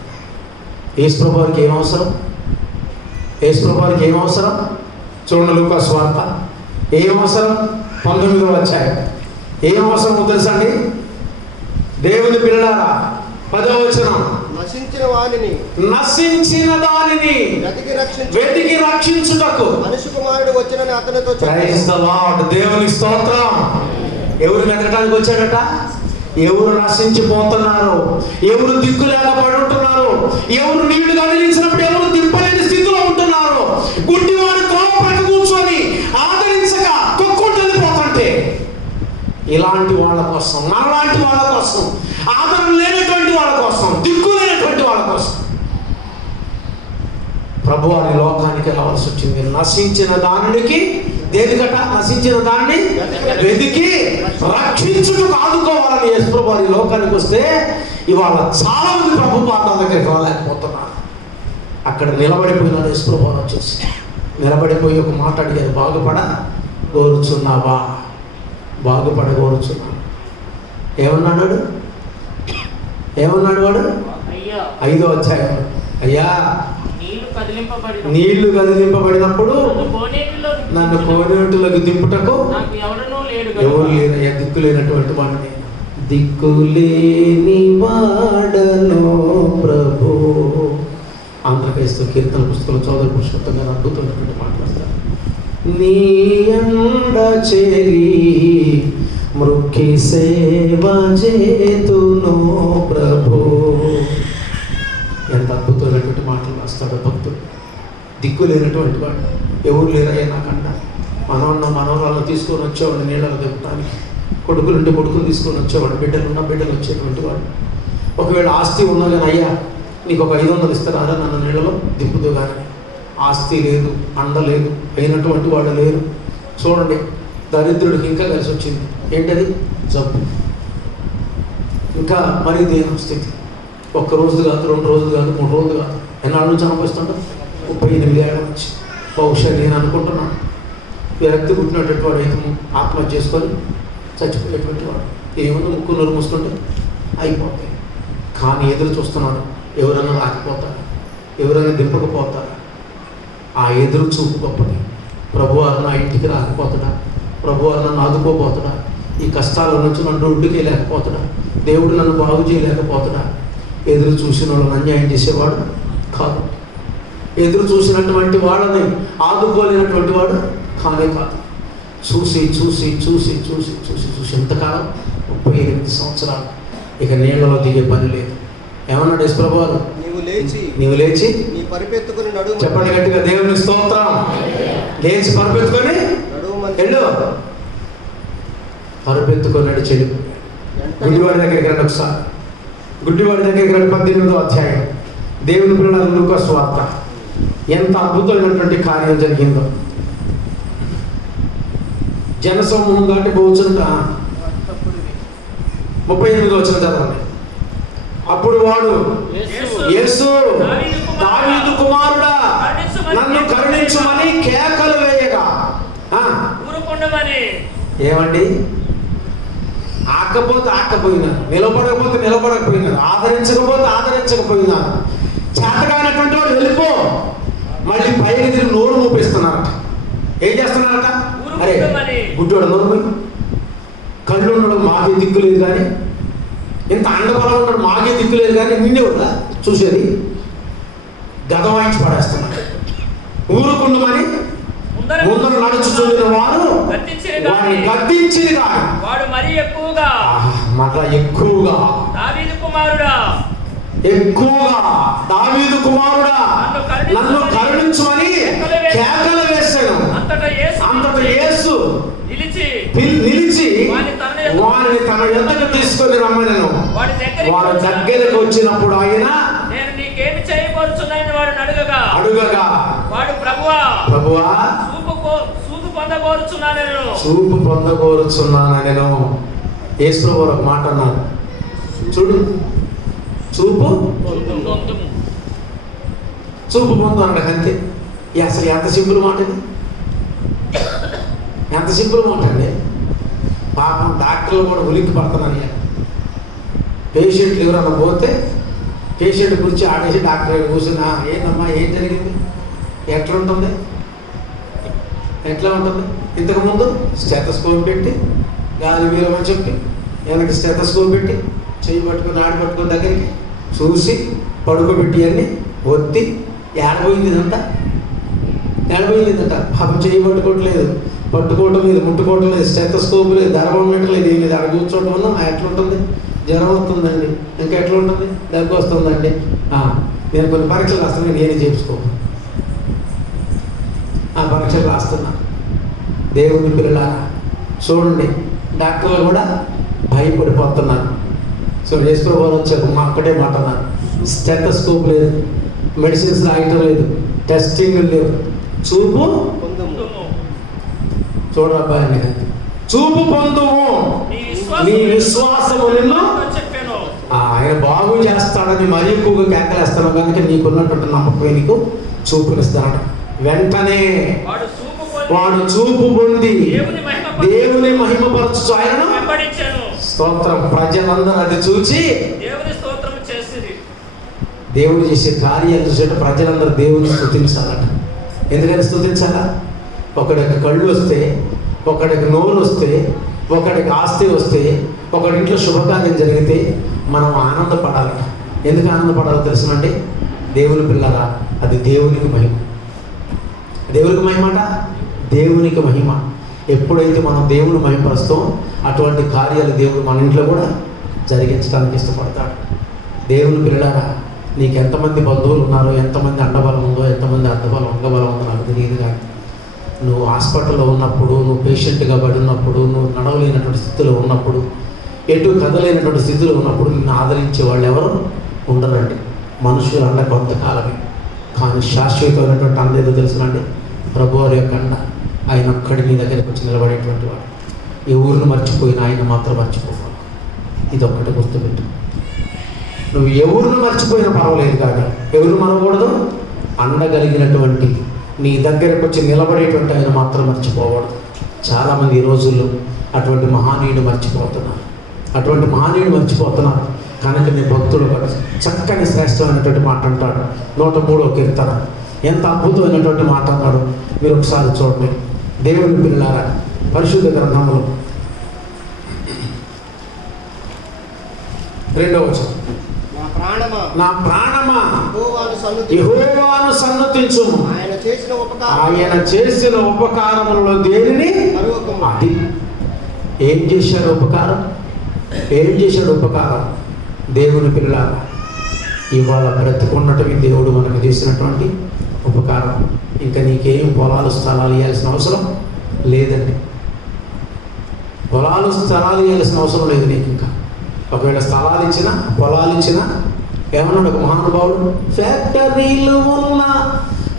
యేసుప్రభు వారికి ఏం అవసరం? చూడండి లూకా సువార్త. ఏం అవసరం? 19వ అధ్యాయం. ఏం అవసరమో తెలుసండి? దేవుని పిల్లలారా, 10వ వచనం. నశించిన దానిని వెతికి రక్షించుటకు మనుష్య కుమారుడు వచ్చునని అతనితో ప్రైజ్ ది లార్డ్. దేవునికి స్తోత్రం. ఎవరు వెతకడానికి వచ్చాడట? ఎవరు నశించిపోతున్నారు, ఎవరు దిక్కు లేక పడి ఉంటున్నారు, ఎవరు నీళ్లు కదిలించినప్పుడు ఎవరు దింపలేని స్థితిలో ఉంటున్నారు, గుడ్డివాడు త్రోవ పట్టి కూర్చొని ఆదరించక తొక్కుంటుంది పోతుంటే, ఇలాంటి వాళ్ళ కోసం, మనలాంటి వాళ్ళ కోసం, ఆదరణ లేనటువంటి వాళ్ళ కోసం, దిక్కు లేనటువంటి వాళ్ళ కోసం ప్రభు వారి లోకానికి రావాల్సి వచ్చింది. నశించిన దానికి దేనికట? నశించిన దాన్ని వెతికి రక్షించుటకు ఆదుకోవాలని యేసుప్రభు వారి లోకానికి వస్తే ఇవాళ చాలా మంది ప్రభు పాదాల దగ్గరికి రాలేకపోతున్నారు. అక్కడ నిలబడిపోయినాడు యేసుప్రభు వారు వచ్చేసి. నిలబడిపోయి ఒక మాట అడిగారు, బాగుపడగోరుచున్నావా? బాగుపడగోరుచున్నావా? ఏమన్నాడు వాడు? 5వ అధ్యాయం. అయ్యా, నీళ్లు కదిలింపబడినప్పుడు నన్ను కోనేటిలోకి దింపుటకు ఎవరు లేరయ్యా, దిక్కు లేనటువంటి వాడిని. దిక్కులేని వాడను ప్రభు. ఆంధ్రప్రదేశ్లో కీర్తన పుస్తకంలో చౌదరి పురుషోత్తం గారు అద్భుతమైనటువంటి మాట్లాడతారు. నీ అండ చేరి మృక్కి సేవ చేతును ప్రభు. ఎంత అద్భుతమైనటువంటి మాటలు రాస్తాడు భక్తుడు. దిక్కు లేనటువంటి వాడు, ఎవరు లేరయ్యా నాకన్నా. మనవరాలను తీసుకొని వచ్చేవాడు నీళ్ళలో దింపడానికి, కొడుకులుంటే కొడుకులు తీసుకొని వచ్చేవాడు, బిడ్డలు వచ్చేటువంటి వాడు. ఒకవేళ ఆస్తి ఉన్నా కానీ, అయ్యా నీకు ఒక 500 ఇస్తారా, నన్ను నీళ్ళలో దింపుతూ కానీ. ఆస్తి లేదు, అండ లేదు, అయినటువంటి వాడు లేరు. చూడండి, దరిద్రుడికి ఇంకా కలిసి వచ్చింది. ఏంటది? జబ్బు. ఇంకా మరీ దేని స్థితి. 1 రోజు కాదు, 2 రోజులు కాదు, 3 రోజులు కాదు, ఎన్నాళ్ళ నుంచి అనుభవిస్తుంటా? 38 ఏళ్ళ నుంచి. బహుశా నేను అనుకుంటున్నాను, వ్యక్తి పుట్టినటువంటి వాడు అయితే ఆత్మహత్య చేసుకొని చచ్చిపోయేటువంటి వాడు. ఏమన్నా ముక్కు నోరు మూసుకుంటే అయిపోతాయి. కానీ ఎదురు చూస్తున్నాడు, ఎవరైనా రాకపోతారా, ఎవరైనా దింపకపోతారా? ఆ ఎదురు చూపు గొప్పది. ప్రభువారు నా ఇంటికి రాకపోతాడా, ప్రభువారు నన్ను ఆదుకోపోతాడా, ఈ కష్టాల నుంచి నన్ను రోడ్డుకి లేకపోతాడా, దేవుడు నన్ను బాగు చేయలేకపోతాడా? ఎదురు చూసిన వాళ్ళని అన్యాయం చేసేవాడు కాదు. ఎదురు చూసినటువంటి వాళ్ళని ఆదుకోలేనటువంటి వాడు కానే కాదు. చూసి ఎంతకాలం? 38 సంవత్సరాలు. ఇక నీళ్ళలో దిగే పని లేదు. ఏమన్నాడు యేసుప్రభు వారు? నీవు లేచి నీ పరిపెత్తుకుని నడుము. చెప్పండి గట్టిగా, దేవుని స్తోత్రం. లేచి పరుపెత్తుకొని వెళ్ళు. పరుపెత్తుకొని నడిచెడు. గుడ్డివాడి దగ్గరికి రండి ఒకసారి. గుడ్డివాడి దగ్గరికి రండి. 18వ అధ్యాయం దేవుని పిల్లల లూకా సువార్త. ఎంత అద్భుతమైనటువంటి కార్యం జరిగిందో. జనసమూహం దాటి పోవచ్చుంట. 38వ వచనం చదవండి. అప్పుడు వాడు, యేసు దావీదు కుమారుడా నన్ను కరుణించమని కేకలు వేయగా, ఊరుకొండమని. ఏమండి, ఆకపోతే ఆకపోయినారు, నిలబడకపోతే నిలబడకపోయినారు, ఆదరించకపోతే ఆదరించకపోయినారు. చేతగానటువంటి వాడు వెళ్ళిపో, మళ్ళీ పైకి తిరిగి నోరు మూపిస్తున్నారట. ఏం చేస్తున్నారట? అరే గుడ్డోడు నోరు మూయి, కళ్ళు ఉండడం మాకే దిక్కు లేదు కానీ, ఇంత అండబలం ఉండడం మాకే దిక్కు లేదు కానీ నిన్నే కదా చూసేది. గద వాయించి పడేస్తున్నారు. ఊరుకుండమని ముందర నడుచుచున్న వారు వారిని గద్దించింది కానీ వాడు మరీ ఎక్కువగా మళ్ళా ఎక్కువగా దావీదు కుమారుడా నన్ను కరుణించమని కేకలు వేశాను. అంతటా యేసు నిలిచి వారిని తన యొద్దకు తీసుకొని రమ్మనెను. వారి దగ్గరకు వచ్చినప్పుడు ఆయన, నేను నీకేమి చేయబోతున్నానని వాడిని అడుగగా వాడు, ప్రభువా చూపు పొందగోరుచున్నానెను. యేసు ఒక మాట అన్నారు, చూడు, చూపు పొందు అన్నాడు. అంతే. అసలు ఎంత సింపుల్ మాట ఇది, ఎంత సింపుల్ మాట అండి. పాపం డాక్టర్లు కూడా ఉలిక్కి పడుతున్నాను. పేషెంట్లు ఎవరన్నా పోతే పేషెంట్ గురించి ఆడేసి డాక్టర్ కూర్చుని, ఏందమ్మా ఏం జరిగింది, ఎట్లా ఉంటుంది? ఇంతకుముందు స్టెథోస్కోప్ పెట్టి గాలి వీరమని చెప్పి వెనక్కి స్టెథోస్కోప్ పెట్టి చెయ్యి పట్టుకొని ఆడి పట్టుకొని దగ్గరికి చూసి పడుకోబెట్టి అన్ని ఒత్తి ఏడబోయిందంట. పాపం చెయ్యి పట్టుకోవటం లేదు, ముట్టుకోవటం లేదు, స్టెథోస్కోప్ లేదు, ధరబొమ్మటం లేదు, ఏం లేదు. ఆడ కూర్చోవటం వల్ల ఎట్లా ఉంటుంది? జ్వరం వస్తుందండి, ఇంకా ఎట్లా ఉంటుంది? దగ్గు వస్తుందండి. నేను కొన్ని పరీక్షలు రాస్తాను, నేనే చేయించుకో. ఆ పరీక్షలు రాస్తున్నా. దేవుని పిల్లలారా చూడండి, డాక్టర్లు కూడా భయపడిపోతున్నారు. సో యేసుప్రభు వారు వచ్చారు, మా ఒక్కటే మాట అన్నారు, స్టెథోస్కోప్ లేదు, మెడిసిన్స్ రాయటం లేదు, టెస్టింగ్ లేవు, చూపు చూడబ్బాయి, చూపు పొందుము, నీ విశ్వాసము నిన్ను ఆయన బాగు చేస్తాడని మరీ ఎక్కువగా కేకలేస్తాను కనుక నీకున్నటువంటి నమ్మకం నీకు చూపునిస్తాడు. వెంటనే వాడు చూపు పొంది దేవుని మహిమపరచు ఆయనను స్తోత్రం. ప్రజలందరూ అది చూచి దేవుడు చేసే కార్యాలు చూసేట ప్రజలందరూ దేవుని స్తుతించాలట. ఎందుకని స్తుతించాలా? ఒకడికి కళ్ళు వస్తే, ఒకడికి నోరు వస్తే, ఒకడికి ఆస్తి వస్తే, ఒకడింట్లో శుభకార్యం జరిగితే మనం ఆనందపడాలట. ఎందుకు ఆనందపడాలో తెలుసునండి? దేవుని పిల్లరా, అది దేవునికి మహిమ. దేవునికి మహిమట, దేవునికి మహిమ. ఎప్పుడైతే మనం దేవుని మహిమపరుస్తాం అటువంటి కార్యాలు దేవుడు మన ఇంట్లో కూడా జరిగించడానికి ఇష్టపడతాడు. దేవుని పిల్లలారా, నీకు ఎంతమంది బంధువులు ఉన్నారో, ఎంతమంది అండబలం ఉందో, ఎంతమంది అడ్డబలం అంగబలం ఉందో నాకు తెలియదు. కానీ నువ్వు హాస్పిటల్లో ఉన్నప్పుడు, నువ్వు పేషెంట్గా పడి ఉన్నప్పుడు, నువ్వు నడవలేనటువంటి స్థితిలో ఉన్నప్పుడు, ఎటు కదలేనటువంటి స్థితిలో ఉన్నప్పుడు నిన్ను ఆదరించే వాళ్ళు ఎవరు ఉండరండి. మనుషులు అండ కొంతకాలమే, కానీ శాశ్వతమైనటువంటి అండ ఏదో తెలుసునండి, ప్రభువారి యొక్క అండ. ఆయన ఒక్కడి నీ దగ్గరికి వచ్చి నిలబడేటువంటి వాడు. ఈ ఊరిని మర్చిపోయిన ఆయన మాత్రం మర్చిపోవాలి. ఇది ఒక్కటి గుర్తుపెట్టు. నువ్వు ఎవరిని మర్చిపోయినా పర్వాలేదు, కానీ ఎవరు మనకూడదు, అండగలిగినటువంటి నీ దగ్గరకు వచ్చి నిలబడేటువంటి ఆయన మాత్రం మర్చిపోవడం. చాలామంది ఈ రోజుల్లో అటువంటి మహానీయుడు మర్చిపోతున్నారు. కనుక నీ భక్తుడు చక్కని శ్రేష్టమైనటువంటి మాట అంటాడు. 103వ కీర్తన ఎంత అద్భుతమైనటువంటి మాట అన్నాడు. మీరు ఒకసారి చూడండి. దేవుని పిల్లలారా, పరిశుద్ధ గ్రంథంలో 2వ వచనం, నా ప్రాణమా యెహోవాను సన్నతించుము, ఆయన చేసిన ఉపకారములలో దేనిని అది. ఏం చేశాడు ఉపకారం? దేవుని పిల్లలారా, ఇవాళ బ్రతికున్నటవి దేవుడు మనకు చేసినటువంటి ఉపకారం. ఇంకా నీకేం పొలాలు స్థలాలు ఇవ్వాల్సిన అవసరం లేదండి. పొలాలు స్థలాలు ఇవ్వాల్సిన అవసరం లేదు నీకు. ఇంకా ఒకవేళ స్థలాలు ఇచ్చినా పొలాలు ఇచ్చినా ఏమన్నాడు ఒక మహానుభావుడు, ఫ్యాక్టరీలు ఉన్నా,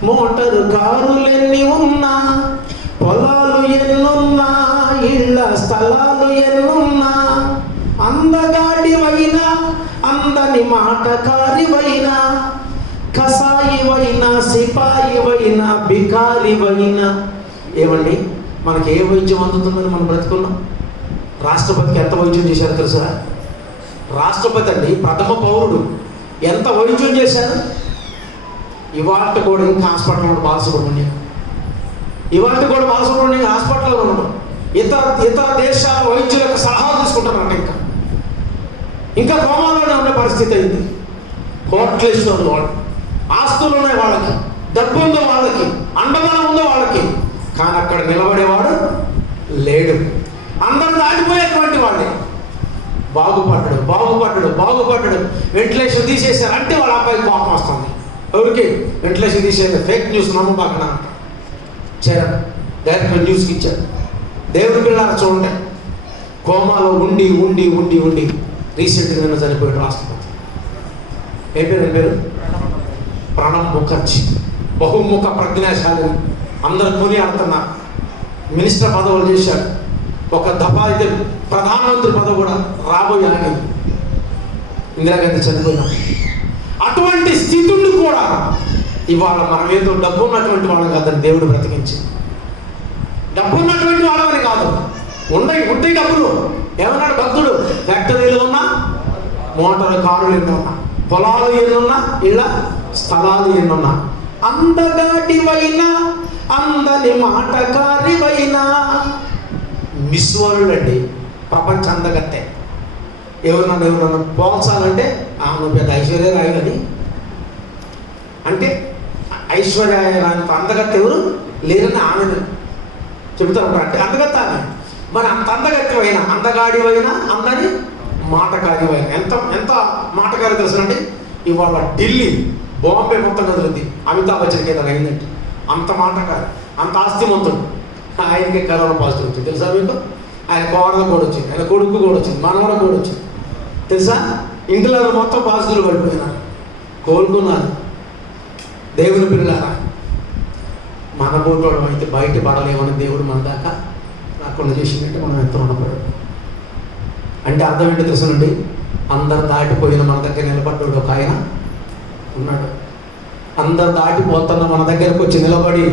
మోటారు కారులు ఎన్ని ఉన్నా, పొలాలు ఎన్నున్నా, ఇళ్ళ స్థలాలు ఎన్నున్నా, అందగాడివైనా, అందని మాటకారివైనా, కసాయివైనా, సిపాయివైనా, బికారివైనా. ఏమండి, మనకి ఏ వైద్యం అందుతుందని మనం బ్రతుకున్నాం? రాష్ట్రపతికి ఎంత వైద్యం చేశారు తెలుసా? రాష్ట్రపతి అండి, ప్రథమ పౌరుడు, ఎంత వైద్యం చేశారు. ఇవాళ కూడా ఇంకా హాస్పిటల్ ఉన్నాడు బాలసుబ్రహ్మణ్యం. ఇవాళ కూడా బాలసుబ్రహ్మణ్యం హాస్పిటల్లో ఉన్నాడు. ఇతర దేశాల వైద్యుల యొక్క సలహా తీసుకుంటారంట. ఇంకా కోమాలోనే ఉండే పరిస్థితి అయింది. కోట్లేశ్వరులు వాళ్ళు, ఆస్తులు ఉన్నాయి వాళ్ళకి, డబ్బు ఉందో వాళ్ళకి, అండమానం ఉందో వాళ్ళకి, కానీ అక్కడ నిలబడేవాడు లేడు. అందరూ దాటిపోయేటువంటి వాళ్ళే. బాగుపడ్డాడు. వెంటిలేషన్ తీసేశారు అంటే వాళ్ళ అబ్బాయికి కోపం వస్తుంది. ఎవరికి? వెంటిలేషన్ తీసేది ఫేక్ న్యూస్ నమ్మబాకన చేయాలి. డైరెక్ట్ న్యూస్కి ఇచ్చారు. దేవుడి పిల్లలు చూడండి, కోమాలో ఉండి రీసెంట్గా నిన్న చనిపోయాడు రాష్ట్రపతి. ఏ పేరు? ప్రణబ్ ముఖర్జీ. బహుముఖ ప్రజ్ఞాశాలిని, అందరు కొని ఆడుతున్నారు. మినిస్టర్ పదవులు చేశాడు. ఒక దఫా అయితే ప్రధానమంత్రి పదవి కూడా రాబోయే ఆయన ఇందిరాగాంధీ చనిపోయినా. అటువంటి స్థితులు కూడా ఇవాళ మనం ఏదో డబ్బు ఉన్నటువంటి వాళ్ళని కాదని దేవుడు బ్రతికించి, డబ్బు ఉన్నటువంటి వాళ్ళని కాదు, ఉంటాయి డబ్బులు. ఏమన్నాడు భక్తుడు? ఫ్యాక్టరీలు ఉన్నా, మోటార్ కారులు ఎన్నున్నా, పొలాలు ఎన్నున్నా, ఇళ్ళ స్థలాలు ఎన్నున్నా, అందగాటివైనా, అందని మాటకారివైనా. మిస్ వరల్డ్ అండి, ప్రపంచ అందగత్తే. ఎవరన్నా పోల్చాలంటే ఆమె పెద్ద ఐశ్వర్య రాయి అని అంటే, ఐశ్వర్య రాయంత అందగత్త ఎవరు లేరని ఆమెను చెబుతారు. అంటే అందగత్త ఆమె. మరి అంత అందగత్యమైనా, అందగాడివైనా, అందని మాటకారివైనా. ఎంత మాటకారి తెలుసునండి, ఇవాళ ఢిల్లీ, బాంబే మొత్తం కదులుద్ది అమితాబ్ బచ్చన్కి ఏదైనా అయిందంటే. అంత మాటకారి, అంత ఆస్తిమంతుడు. ఆయనకి కరోనా పాజిటివ్ వచ్చింది తెలుసా మీకు? ఆయన కోడలు కూడా వచ్చింది, ఆయన కొడుకు కూడా వచ్చింది, మనవడ కూడా వచ్చింది తెలుసా? ఇంట్లో మొత్తం పాజిటివ్లు పడిపోయినారు, కోలుకున్నారు. దేవుని పిల్లలారా, మన బోటోడం అయితే బయట పడలేమని దేవుడు మన దాకా రాకుండా చేసిందంటే మనం ఎంత ఉండకూడదు. అంటే అర్థం ఏంటో తెలుసునండి, అందరు దాటిపోయిన మన దగ్గర నిలబడ్డాడు ఒక ఆయన ఉన్నాడు. అందరు దాటిపోతున్న మన దగ్గరకు వచ్చి నిలబడి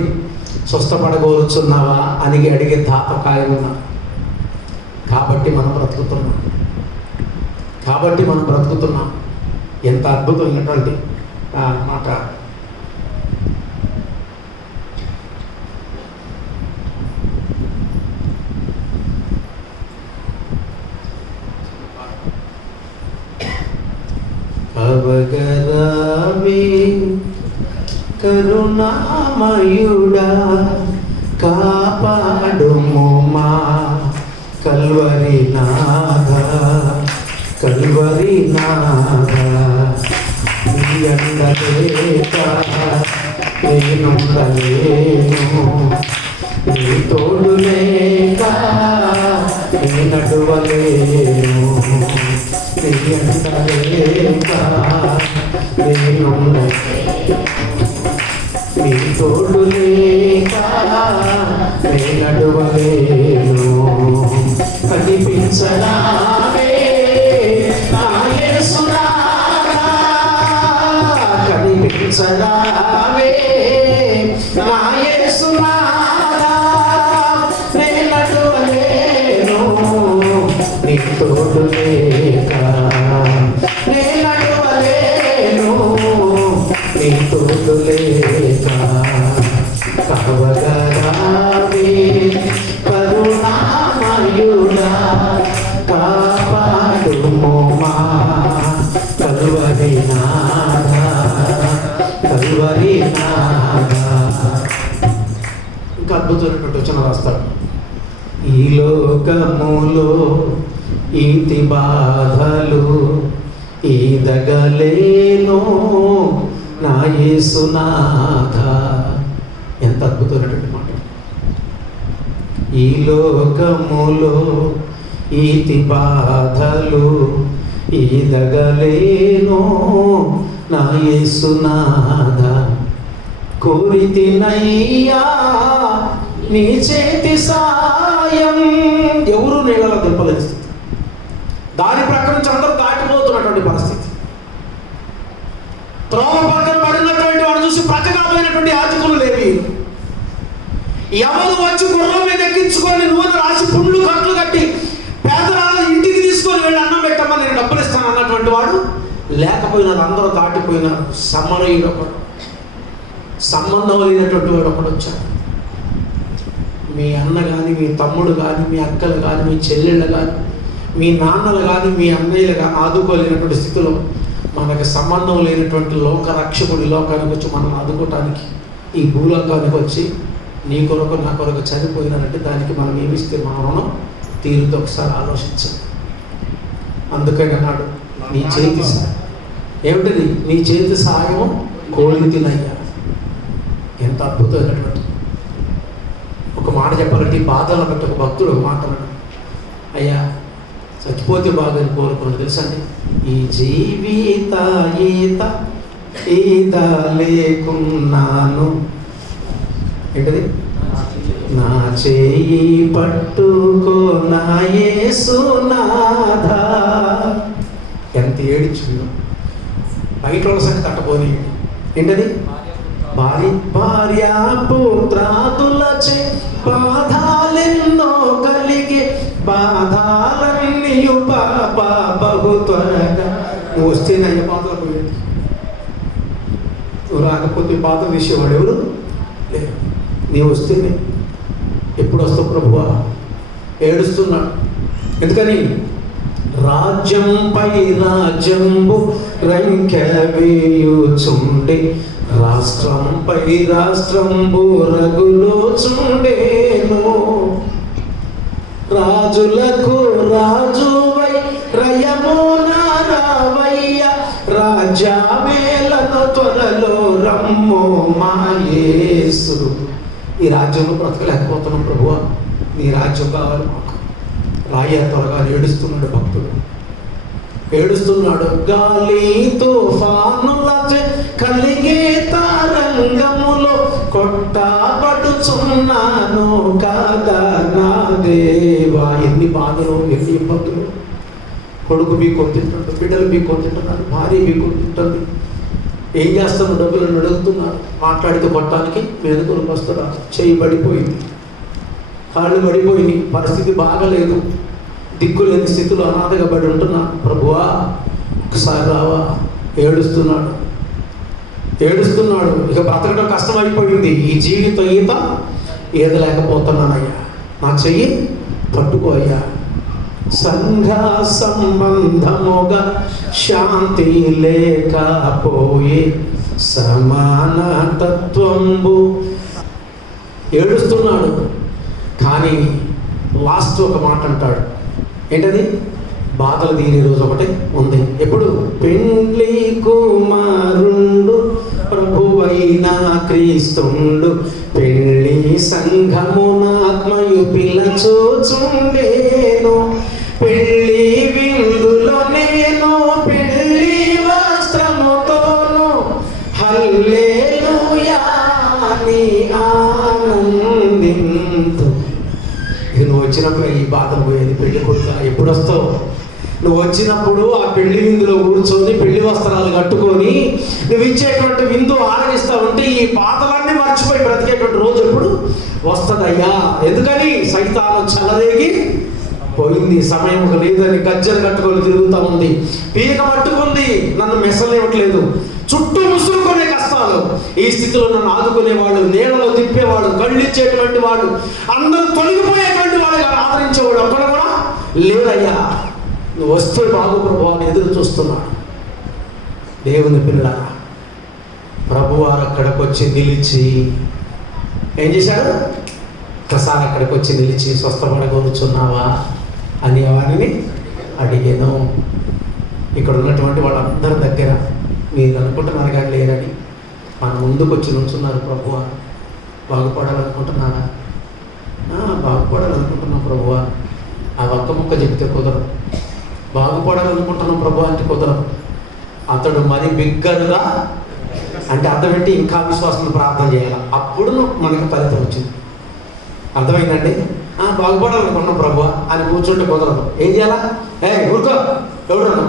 స్వస్థపడగోరుచున్నావా అని అడిగే తాత ఒక ఆయన ఉన్నారు. కాబట్టి మనం బ్రతుకుతున్నాం. ఎంత అద్భుతమైనటువంటి మాట. అవగరామి కరుణామయుడా, కాపాడుము మా కల్వరి నాథ, నీ అండలేక నేనుండలేను, నీ తోడు లేక నీ నడువలేను, నీ అండలేక నేనుండలేను, నీ తోడు లేక నీ నడువలేను. కనిపించరావే నా యేసునాథా, కనిపించరావే నా యేసునాథా, నే నడువలేను, నీ తోడు లేక నే నడువలేను, నీ తోడు లేక. కవగరావే కరుణామయుడా, కాపాడుము మా కల్వరి నాథ. ఇంకా అద్భుతమైనటువంటి వచనం రాస్తాడు. ఈ లోకములో ఈతి బాధలు ఈదగలేను నా యేసునాథ. ఎంత అద్భుతమైనటువంటి మాట. ఈ లోకములో ఈతి బాధలు ఈదగలేను నా యేసునాథ. కోరితినయ్యా నీ చేతి సాయం. ఎవరు నీళ్ళలో దింపలేని స్థితి, దారి ప్రక్కన నుంచి అందరూ దాటిపోతున్నటువంటి పరిస్థితి. త్రోవ పక్కన పడినటువంటి వాడు చూసి ప్రక్కగా పోయినటువంటి యాజకులు లేవి. ఎవరు వచ్చి గుర్రం మీద ఎక్కించుకొని నూనె రాసి పుండ్లు కట్లు కట్టి పేదరాలు ఇంటికి తీసుకొని వెళ్ళి అన్నం పెట్టమ్మా నేను డబ్బులు ఇస్తాను అన్నటువంటి వాడు లేకపోయినారు. అందరూ దాటిపోయినారు. సమరయుడు ఒకడు, సంబంధం లేనటువంటి వాడు ఒకడు వచ్చాడు. మీ అన్న కానీ, మీ తమ్ముడు కానీ, మీ అక్కలు కానీ, మీ చెల్లెళ్ళు కానీ, మీ నాన్నలు కానీ, మీ అన్నయ్యలు కానీ ఆదుకోలేనటువంటి స్థితిలో మనకు సంబంధం లేనటువంటి లోక రక్షకుడి లోకానికి వచ్చి మనం ఆదుకోవటానికి ఈ భూలోకానికి వచ్చి నీ కొరకు నా కొరకు చనిపోయినారంటే దానికి మనం ఏమిస్తే మన రుణం తీరుతో ఒకసారి ఆలోచించాలి. అందుకని అన్నాడు నీ చేతి ఏమిటిది? నీ చేతి సాయం కోడి తినయ్యా. ఎంత అద్భుతమైనటువంటి ఒక మాట చెప్పాలంటే ఈ బాధలు బట్టి ఒక భక్తుడు ఒక మాట అన్నాడు, అయ్యా చచ్చిపోతే బాగా కోరుకున్నాడు తెలుసండి. ఈ జీవిత ఈత లేకున్నాను ఏంటది? నా చేయి పట్టుకో నా యేసునాథ. ఎంత ఏడిచిందో. బయట వాళ్ళ సంగతి తట్టపోని ఏంటది? భార్య పుత్రాదులచే బాధాలెన్నో కలిగి బాధాలన్నీ బహు త్వరగా. నువ్వు వస్తే నయ్య బాధలు పోయేది, నువ్వు రాకపోతే బాధ విషయవాడు ఎవరు లేదు. నీవు వస్తేనే ఎప్పుడు వస్తావు ప్రభువా? ఏడుస్తున్నాడు. ఎందుకని? రాజ్యంపై రాజ్యంబు రంకెవేయుచుండే రాష్ట్రంపై రాష్ట్రంబు రగులుచుండేను. రాజులకు రాజువై రయమున రావయ్య రాజ్యమేలను త్వరలో రమ్ము మా యేసు. ఈ రాజ్యంలో బ్రతకలేకపోతున్నాం ప్రభువా, నీ రాజ్యం కావాలి మాకు. రాయ త్వరగా ఏడుస్తున్నాడు భక్తుడు, ఏడుస్తున్నాడు. గాలి తుఫానులచే కలిగే తరంగములో కొట్టబడుచున్నాను కదా నా దేవా. ఎన్ని బాధలు, ఎన్ని ఇబ్బందులు. కొడుకు బీకొని తింటాడు, బిడ్డలు బీకొని తింటున్నాడు, భార్య బీకొని తింటుంది. ఏం చేస్తాను? డబ్బులను అడుగుతున్నాడు. మాట్లాడితే కొట్టడానికి వెనుకలకు వస్తున్నాడు. చేయి పడిపోయింది, కాళ్ళు పడిపోయింది, పరిస్థితి బాగలేదు, దిక్కులేని స్థితిలో అనాథగా పడి ఉంటున్నా. ప్రభువా ఒకసారి రావా. ఏడుస్తున్నాడు. ఇక బ్రతకడం కష్టం అయిపోయింది. ఈ జీవిత ఈదలేకపోతున్నానయ్యా, నా చెయ్యి పట్టుకో అయ్యా. సంఘ సంబంధముగా శాంతి లేకపోయే సమానతత్వంబు. ఏడుస్తున్నాడు. కానీ లాస్ట్ ఒక మాట అంటాడు. ఏంటది? బాధలు తీరే రోజు ఒకటే ఉంది. ఎప్పుడు? పెండ్లి కుమారుండు ప్రభువైన క్రీస్తుండు పెళ్లి సంఘమునాత్మయు పిలచూచుండేను. పెళ్లి విందులో నేను పెళ్లి వస్త్రముతోను హల్లెలూయా అని ఆనందింతు. నువ్వు వచ్చినప్పుడు ఈ బాధలు పోయేది. పెళ్లి కొడుకు ఎప్పుడు వస్తావు? నువ్వు వచ్చినప్పుడు ఆ పెళ్లి విందులో కూర్చొని పెళ్లి వస్త్రాలు కట్టుకొని నువ్వు ఇచ్చేటువంటి విందు ఆరగిస్తా ఉంటే ఈ బాధలన్నీ మర్చిపోయి బ్రతికేటువంటి రోజు ఎప్పుడు వస్తుందయ్యా. ఎందుకని? సైతాను చెలరేగి పోయింది. సమయం లేదని గజ్జలు కట్టుకొని తిరుగుతూ ఉంది. పీక పట్టుకుంది, నన్ను మెసలేవట్లేదు. చుట్టూ ముసురుకునే కష్టాలు. ఈ స్థితిలో నన్ను ఆదుకునేవాడు, నీళ్ళలో తిప్పేవాడు, కళ్ళు ఇచ్చేటువంటి వాడు, అందరూ తొలగిపోయేటువంటి వాడు, ఆదరించేవాడు ఒక్కడు కూడా లేదయ్యా. నువ్వు వస్తే బాగు ప్రభు అని ఎదురు చూస్తున్నాడు. దేవుని పిల్ల ప్రభువారు అక్కడికి వచ్చి నిలిచి ఏం చేశాడు? ఒకసారి అక్కడికి వచ్చి నిలిచి స్వస్థపడగొరుచున్నావా అని వారిని అడిగాను. ఇక్కడ ఉన్నటువంటి వాళ్ళందరి దగ్గర మీరు అనుకుంటున్నారు కానీ లేరని మన ముందుకు వచ్చి నుంచున్నారు. ప్రభువా బాగుపడాలనుకుంటున్నారా? బాగుపడాలనుకుంటున్నాం ప్రభువా. ఆ ఒక్క ముక్క చెబితే కుదరదు. బాగుపడాలనుకుంటున్నాం ప్రభు అంటే కుదరదు. అతడు మరి బిగ్గరగా అంటే అర్థం పెట్టి ఇంకా విశ్వాసం ప్రార్థన చేయాలి. అప్పుడు మనకి ఫలితం వచ్చింది. అర్థమైందండి? బాగుపడాలనుకున్నాం ప్రభు అని కూర్చుంటే కుదరదు. ఏం చేయాలా? ఊరుకో, ఎవడున్నాను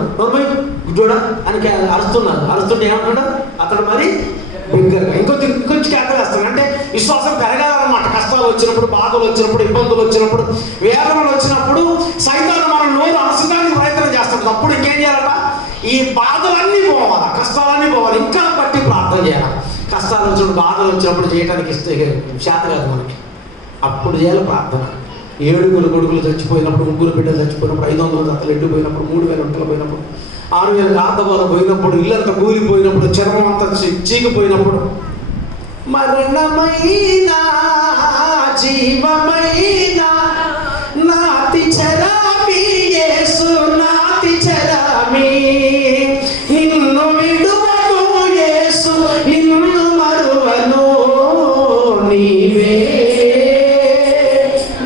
గుడ్డోడా అని అరుస్తుంటే ఏమంటున్నా? అతడు మరి బిగ్గరగా ఇంకొంచెం కేకలేస్తాడు. అంటే విశ్వాసం పెరగాలన్నమాట. కష్టాలు వచ్చినప్పుడు, బాధలు వచ్చినప్పుడు, ఇబ్బందులు వచ్చినప్పుడు, వేదనలు వచ్చినప్పుడు సైతాను మనం నోరు అరసడానికి ప్రయత్నం చేస్తాడు. అప్పుడు ఇంకేం చేయాలట? ఈ బాధలన్నీ పోవాలా, కష్టాలన్నీ పోవాలి. ఇంకా బట్టి ప్రార్థన చేయాలి. కష్టాలు వచ్చినప్పుడు, బాధలు వచ్చినప్పుడు చేయడానికి చేత కాదు మనకి. అప్పుడు చేయాలి ప్రార్థన. 7 కొడుకులు చచ్చిపోయినప్పుడు, 3 బిడ్డలు చచ్చిపోయినప్పుడు, 500 దత్తలు ఎండిపోయినప్పుడు, 3000 ఒంటలు పోయినప్పుడు, 6000 గార్ధబాలు పోయినప్పుడు, ఇల్లంతా కూలిపోయినప్పుడు, చర్మం అంతా చీకిపోయినప్పుడు, మరణమైన జీవమైన నాతి చరామి యేసు నాతి చరామి, నిన్ను విడువను యేసు నిన్ను మరువను, నీవే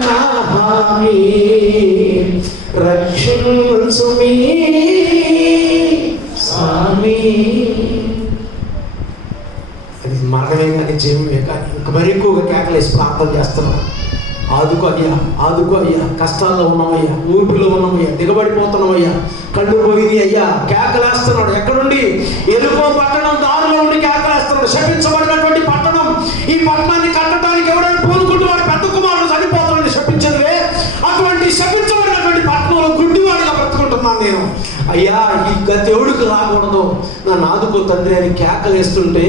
నా హామీ రక్షించుమీ స్వామి. అది మరణమే కానీ జీవమే కానీ ఇంకా మరి ఎక్కువగా కేకలేసి ప్రార్థన చేస్తున్నాం. ఆదుకో అయ్యా, ఆదుకో అయ్యా, కష్టాల్లో ఉన్నామయ్యా, ఊపిలో ఉన్నామయ్యా, దిగబడిపోతున్నామయ్యా, కళ్ళు పోయింది అయ్యా. కేకలేస్తున్నాడు. ఎక్కడుండి? ఎరుకో పట్టణం దారిలో ఉండి కేకలేస్తున్నాడు. శపించబడినటువంటి పట్టణం. ఈ పట్టణాన్ని కట్టడానికి ఎవరైనా పూనుకుంటూ వాడు పెద్ద కుమారుడు చనిపోతాడని శపించదువే. అటువంటి శపించబడినటువంటి పట్టణంలో గుడ్డివాడిగా బ్రతుకుంటున్నాను నేను. అయ్యా, ఈ దేవుడికి రాకూడదు, నన్ను ఆదుకో తండ్రి అని కేకలేస్తుంటే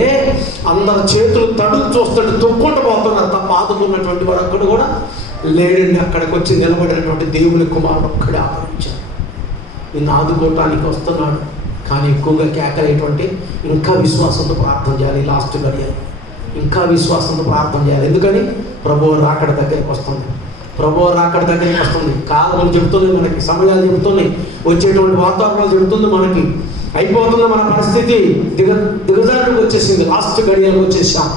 అందరు చేతులు తడులు చూస్తుంటే తొక్కుంటూ పోతున్నారు తప్ప ఆదుకున్నటువంటి వాడు అక్కడ కూడా లేడండి. అక్కడికి వచ్చి నిలబడినటువంటి దేవుని కుమారుడు ఒక్కడే ఆదరించాడు. నిన్ను ఆదుకోవటానికి వస్తున్నాడు. కానీ ఎక్కువగా కేకలేటువంటి ఇంకా విశ్వాసంతో ప్రార్థన చేయాలి. లాస్ట్ గడియాలి. ఇంకా విశ్వాసంతో ప్రార్థన చేయాలి. ఎందుకని? ప్రభువు రాకడ దగ్గరికి వస్తుంది. ప్రభువు రాకడ దగ్గరికి వస్తుంది. కాలములు చెబుతుంది మనకి, సమయాలు చెబుతున్నాయి, వచ్చేటువంటి వాతావరణాలు చెబుతుంది మనకి. అయిపోతుంది మన పరిస్థితి, దిగజారుడికి వచ్చేసింది. లాస్ట్ గడియలకు వచ్చేసాం.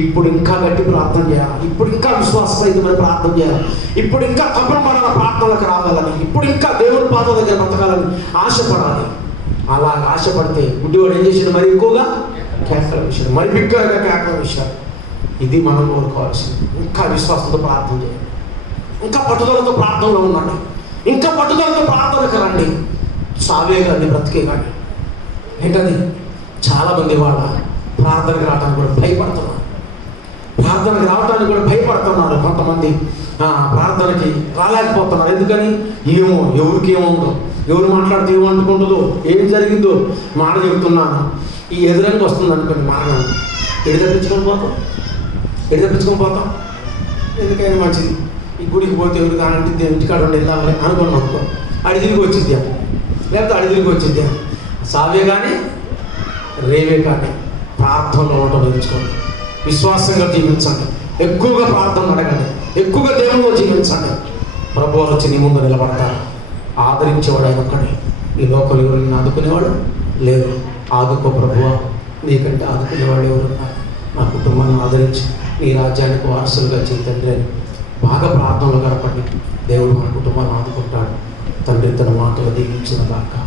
ఇప్పుడు ఇంకా గట్టి ప్రార్థన చేయాలి. ఇప్పుడు ఇంకా విశ్వాసరహితమైన ప్రార్థన చేయాలి. ఇప్పుడు ఇంకా తపన పడాల ప్రార్థనలకు రావాలని, ఇప్పుడు ఇంకా దేవుని పాద దగ్గర బ్రతకాలని ఆశపడాలి. అలా ఆశపడితే గుడ్డివాడు ఏం చేసాడు? మరి ఎక్కువగా కేకల విషయం, మరి బిగ్గరగా కేకల విషయాలు. ఇది మనం కోరుకోవాల్సింది. ఇంకా విశ్వాసంతో ప్రార్థన చేయాలి. ఇంకా పట్టుదలతో ప్రార్థనలో ఉన్నాడు. ఇంకా పట్టుదలతో ప్రార్థనకు రండి. సావే కానీ బ్రతికే కానీ ఏంటది? చాలామంది వాళ్ళ ప్రార్థనకు రావడానికి కూడా భయపడుతున్నారు. ప్రార్థనకు రావడానికి కూడా భయపడుతున్నారు. కొంతమంది ప్రార్థనకి రాలేకపోతున్నారు. ఎందుకని? ఏమో, ఎవరికి ఏముందో, ఎవరు మాట్లాడితే ఏమంటుకుంటుందో, ఏం జరిగిందో మాట చెబుతున్నాను. ఈ ఎదురంగా వస్తుంది అనుకోండి మరణం, ఎడి తప్పించుకొని పోతాం. ఎందుకైనా మంచిది. ఈ గుడికి పోతే ఎవరు కానంటే ఇంటికాడ ఉండి వెళ్ళాలి అనుకున్నాం అనుకో, అడి తిరిగి వచ్చిద్దా, లేకపోతే అడి తిరిగి వచ్చిద్దా. సావే కానీ రేవే కానీ ప్రార్థనలో ఉండటం నేర్చుకోండి. విశ్వాసంగా జీవించండి. ఎక్కువగా ప్రార్థన అడగండి. ఎక్కువగా దేవునిలో జీవించండి. ప్రభువు వచ్చి నీ ముందు నిలబడతారు. ఆదరించేవాడు ఆయన ఒక్కడే. ఈ లోకలు ఎవరు నిన్ను ఆదుకునేవాడు లేరు. ఆదుకో ప్రభువా, నీకంటే ఆదుకునేవాడు ఎవరున్నారు? నా కుటుంబాన్ని ఆదరించి నీ రాజ్యానికి వారసులుగా చేయి తండ్రి అని బాగా ప్రార్థనలు గడపండి. దేవుడు మన కుటుంబాన్ని ఆదుకుంటాడు. తండ్రి తన మాటలు దీవించిన దాకా.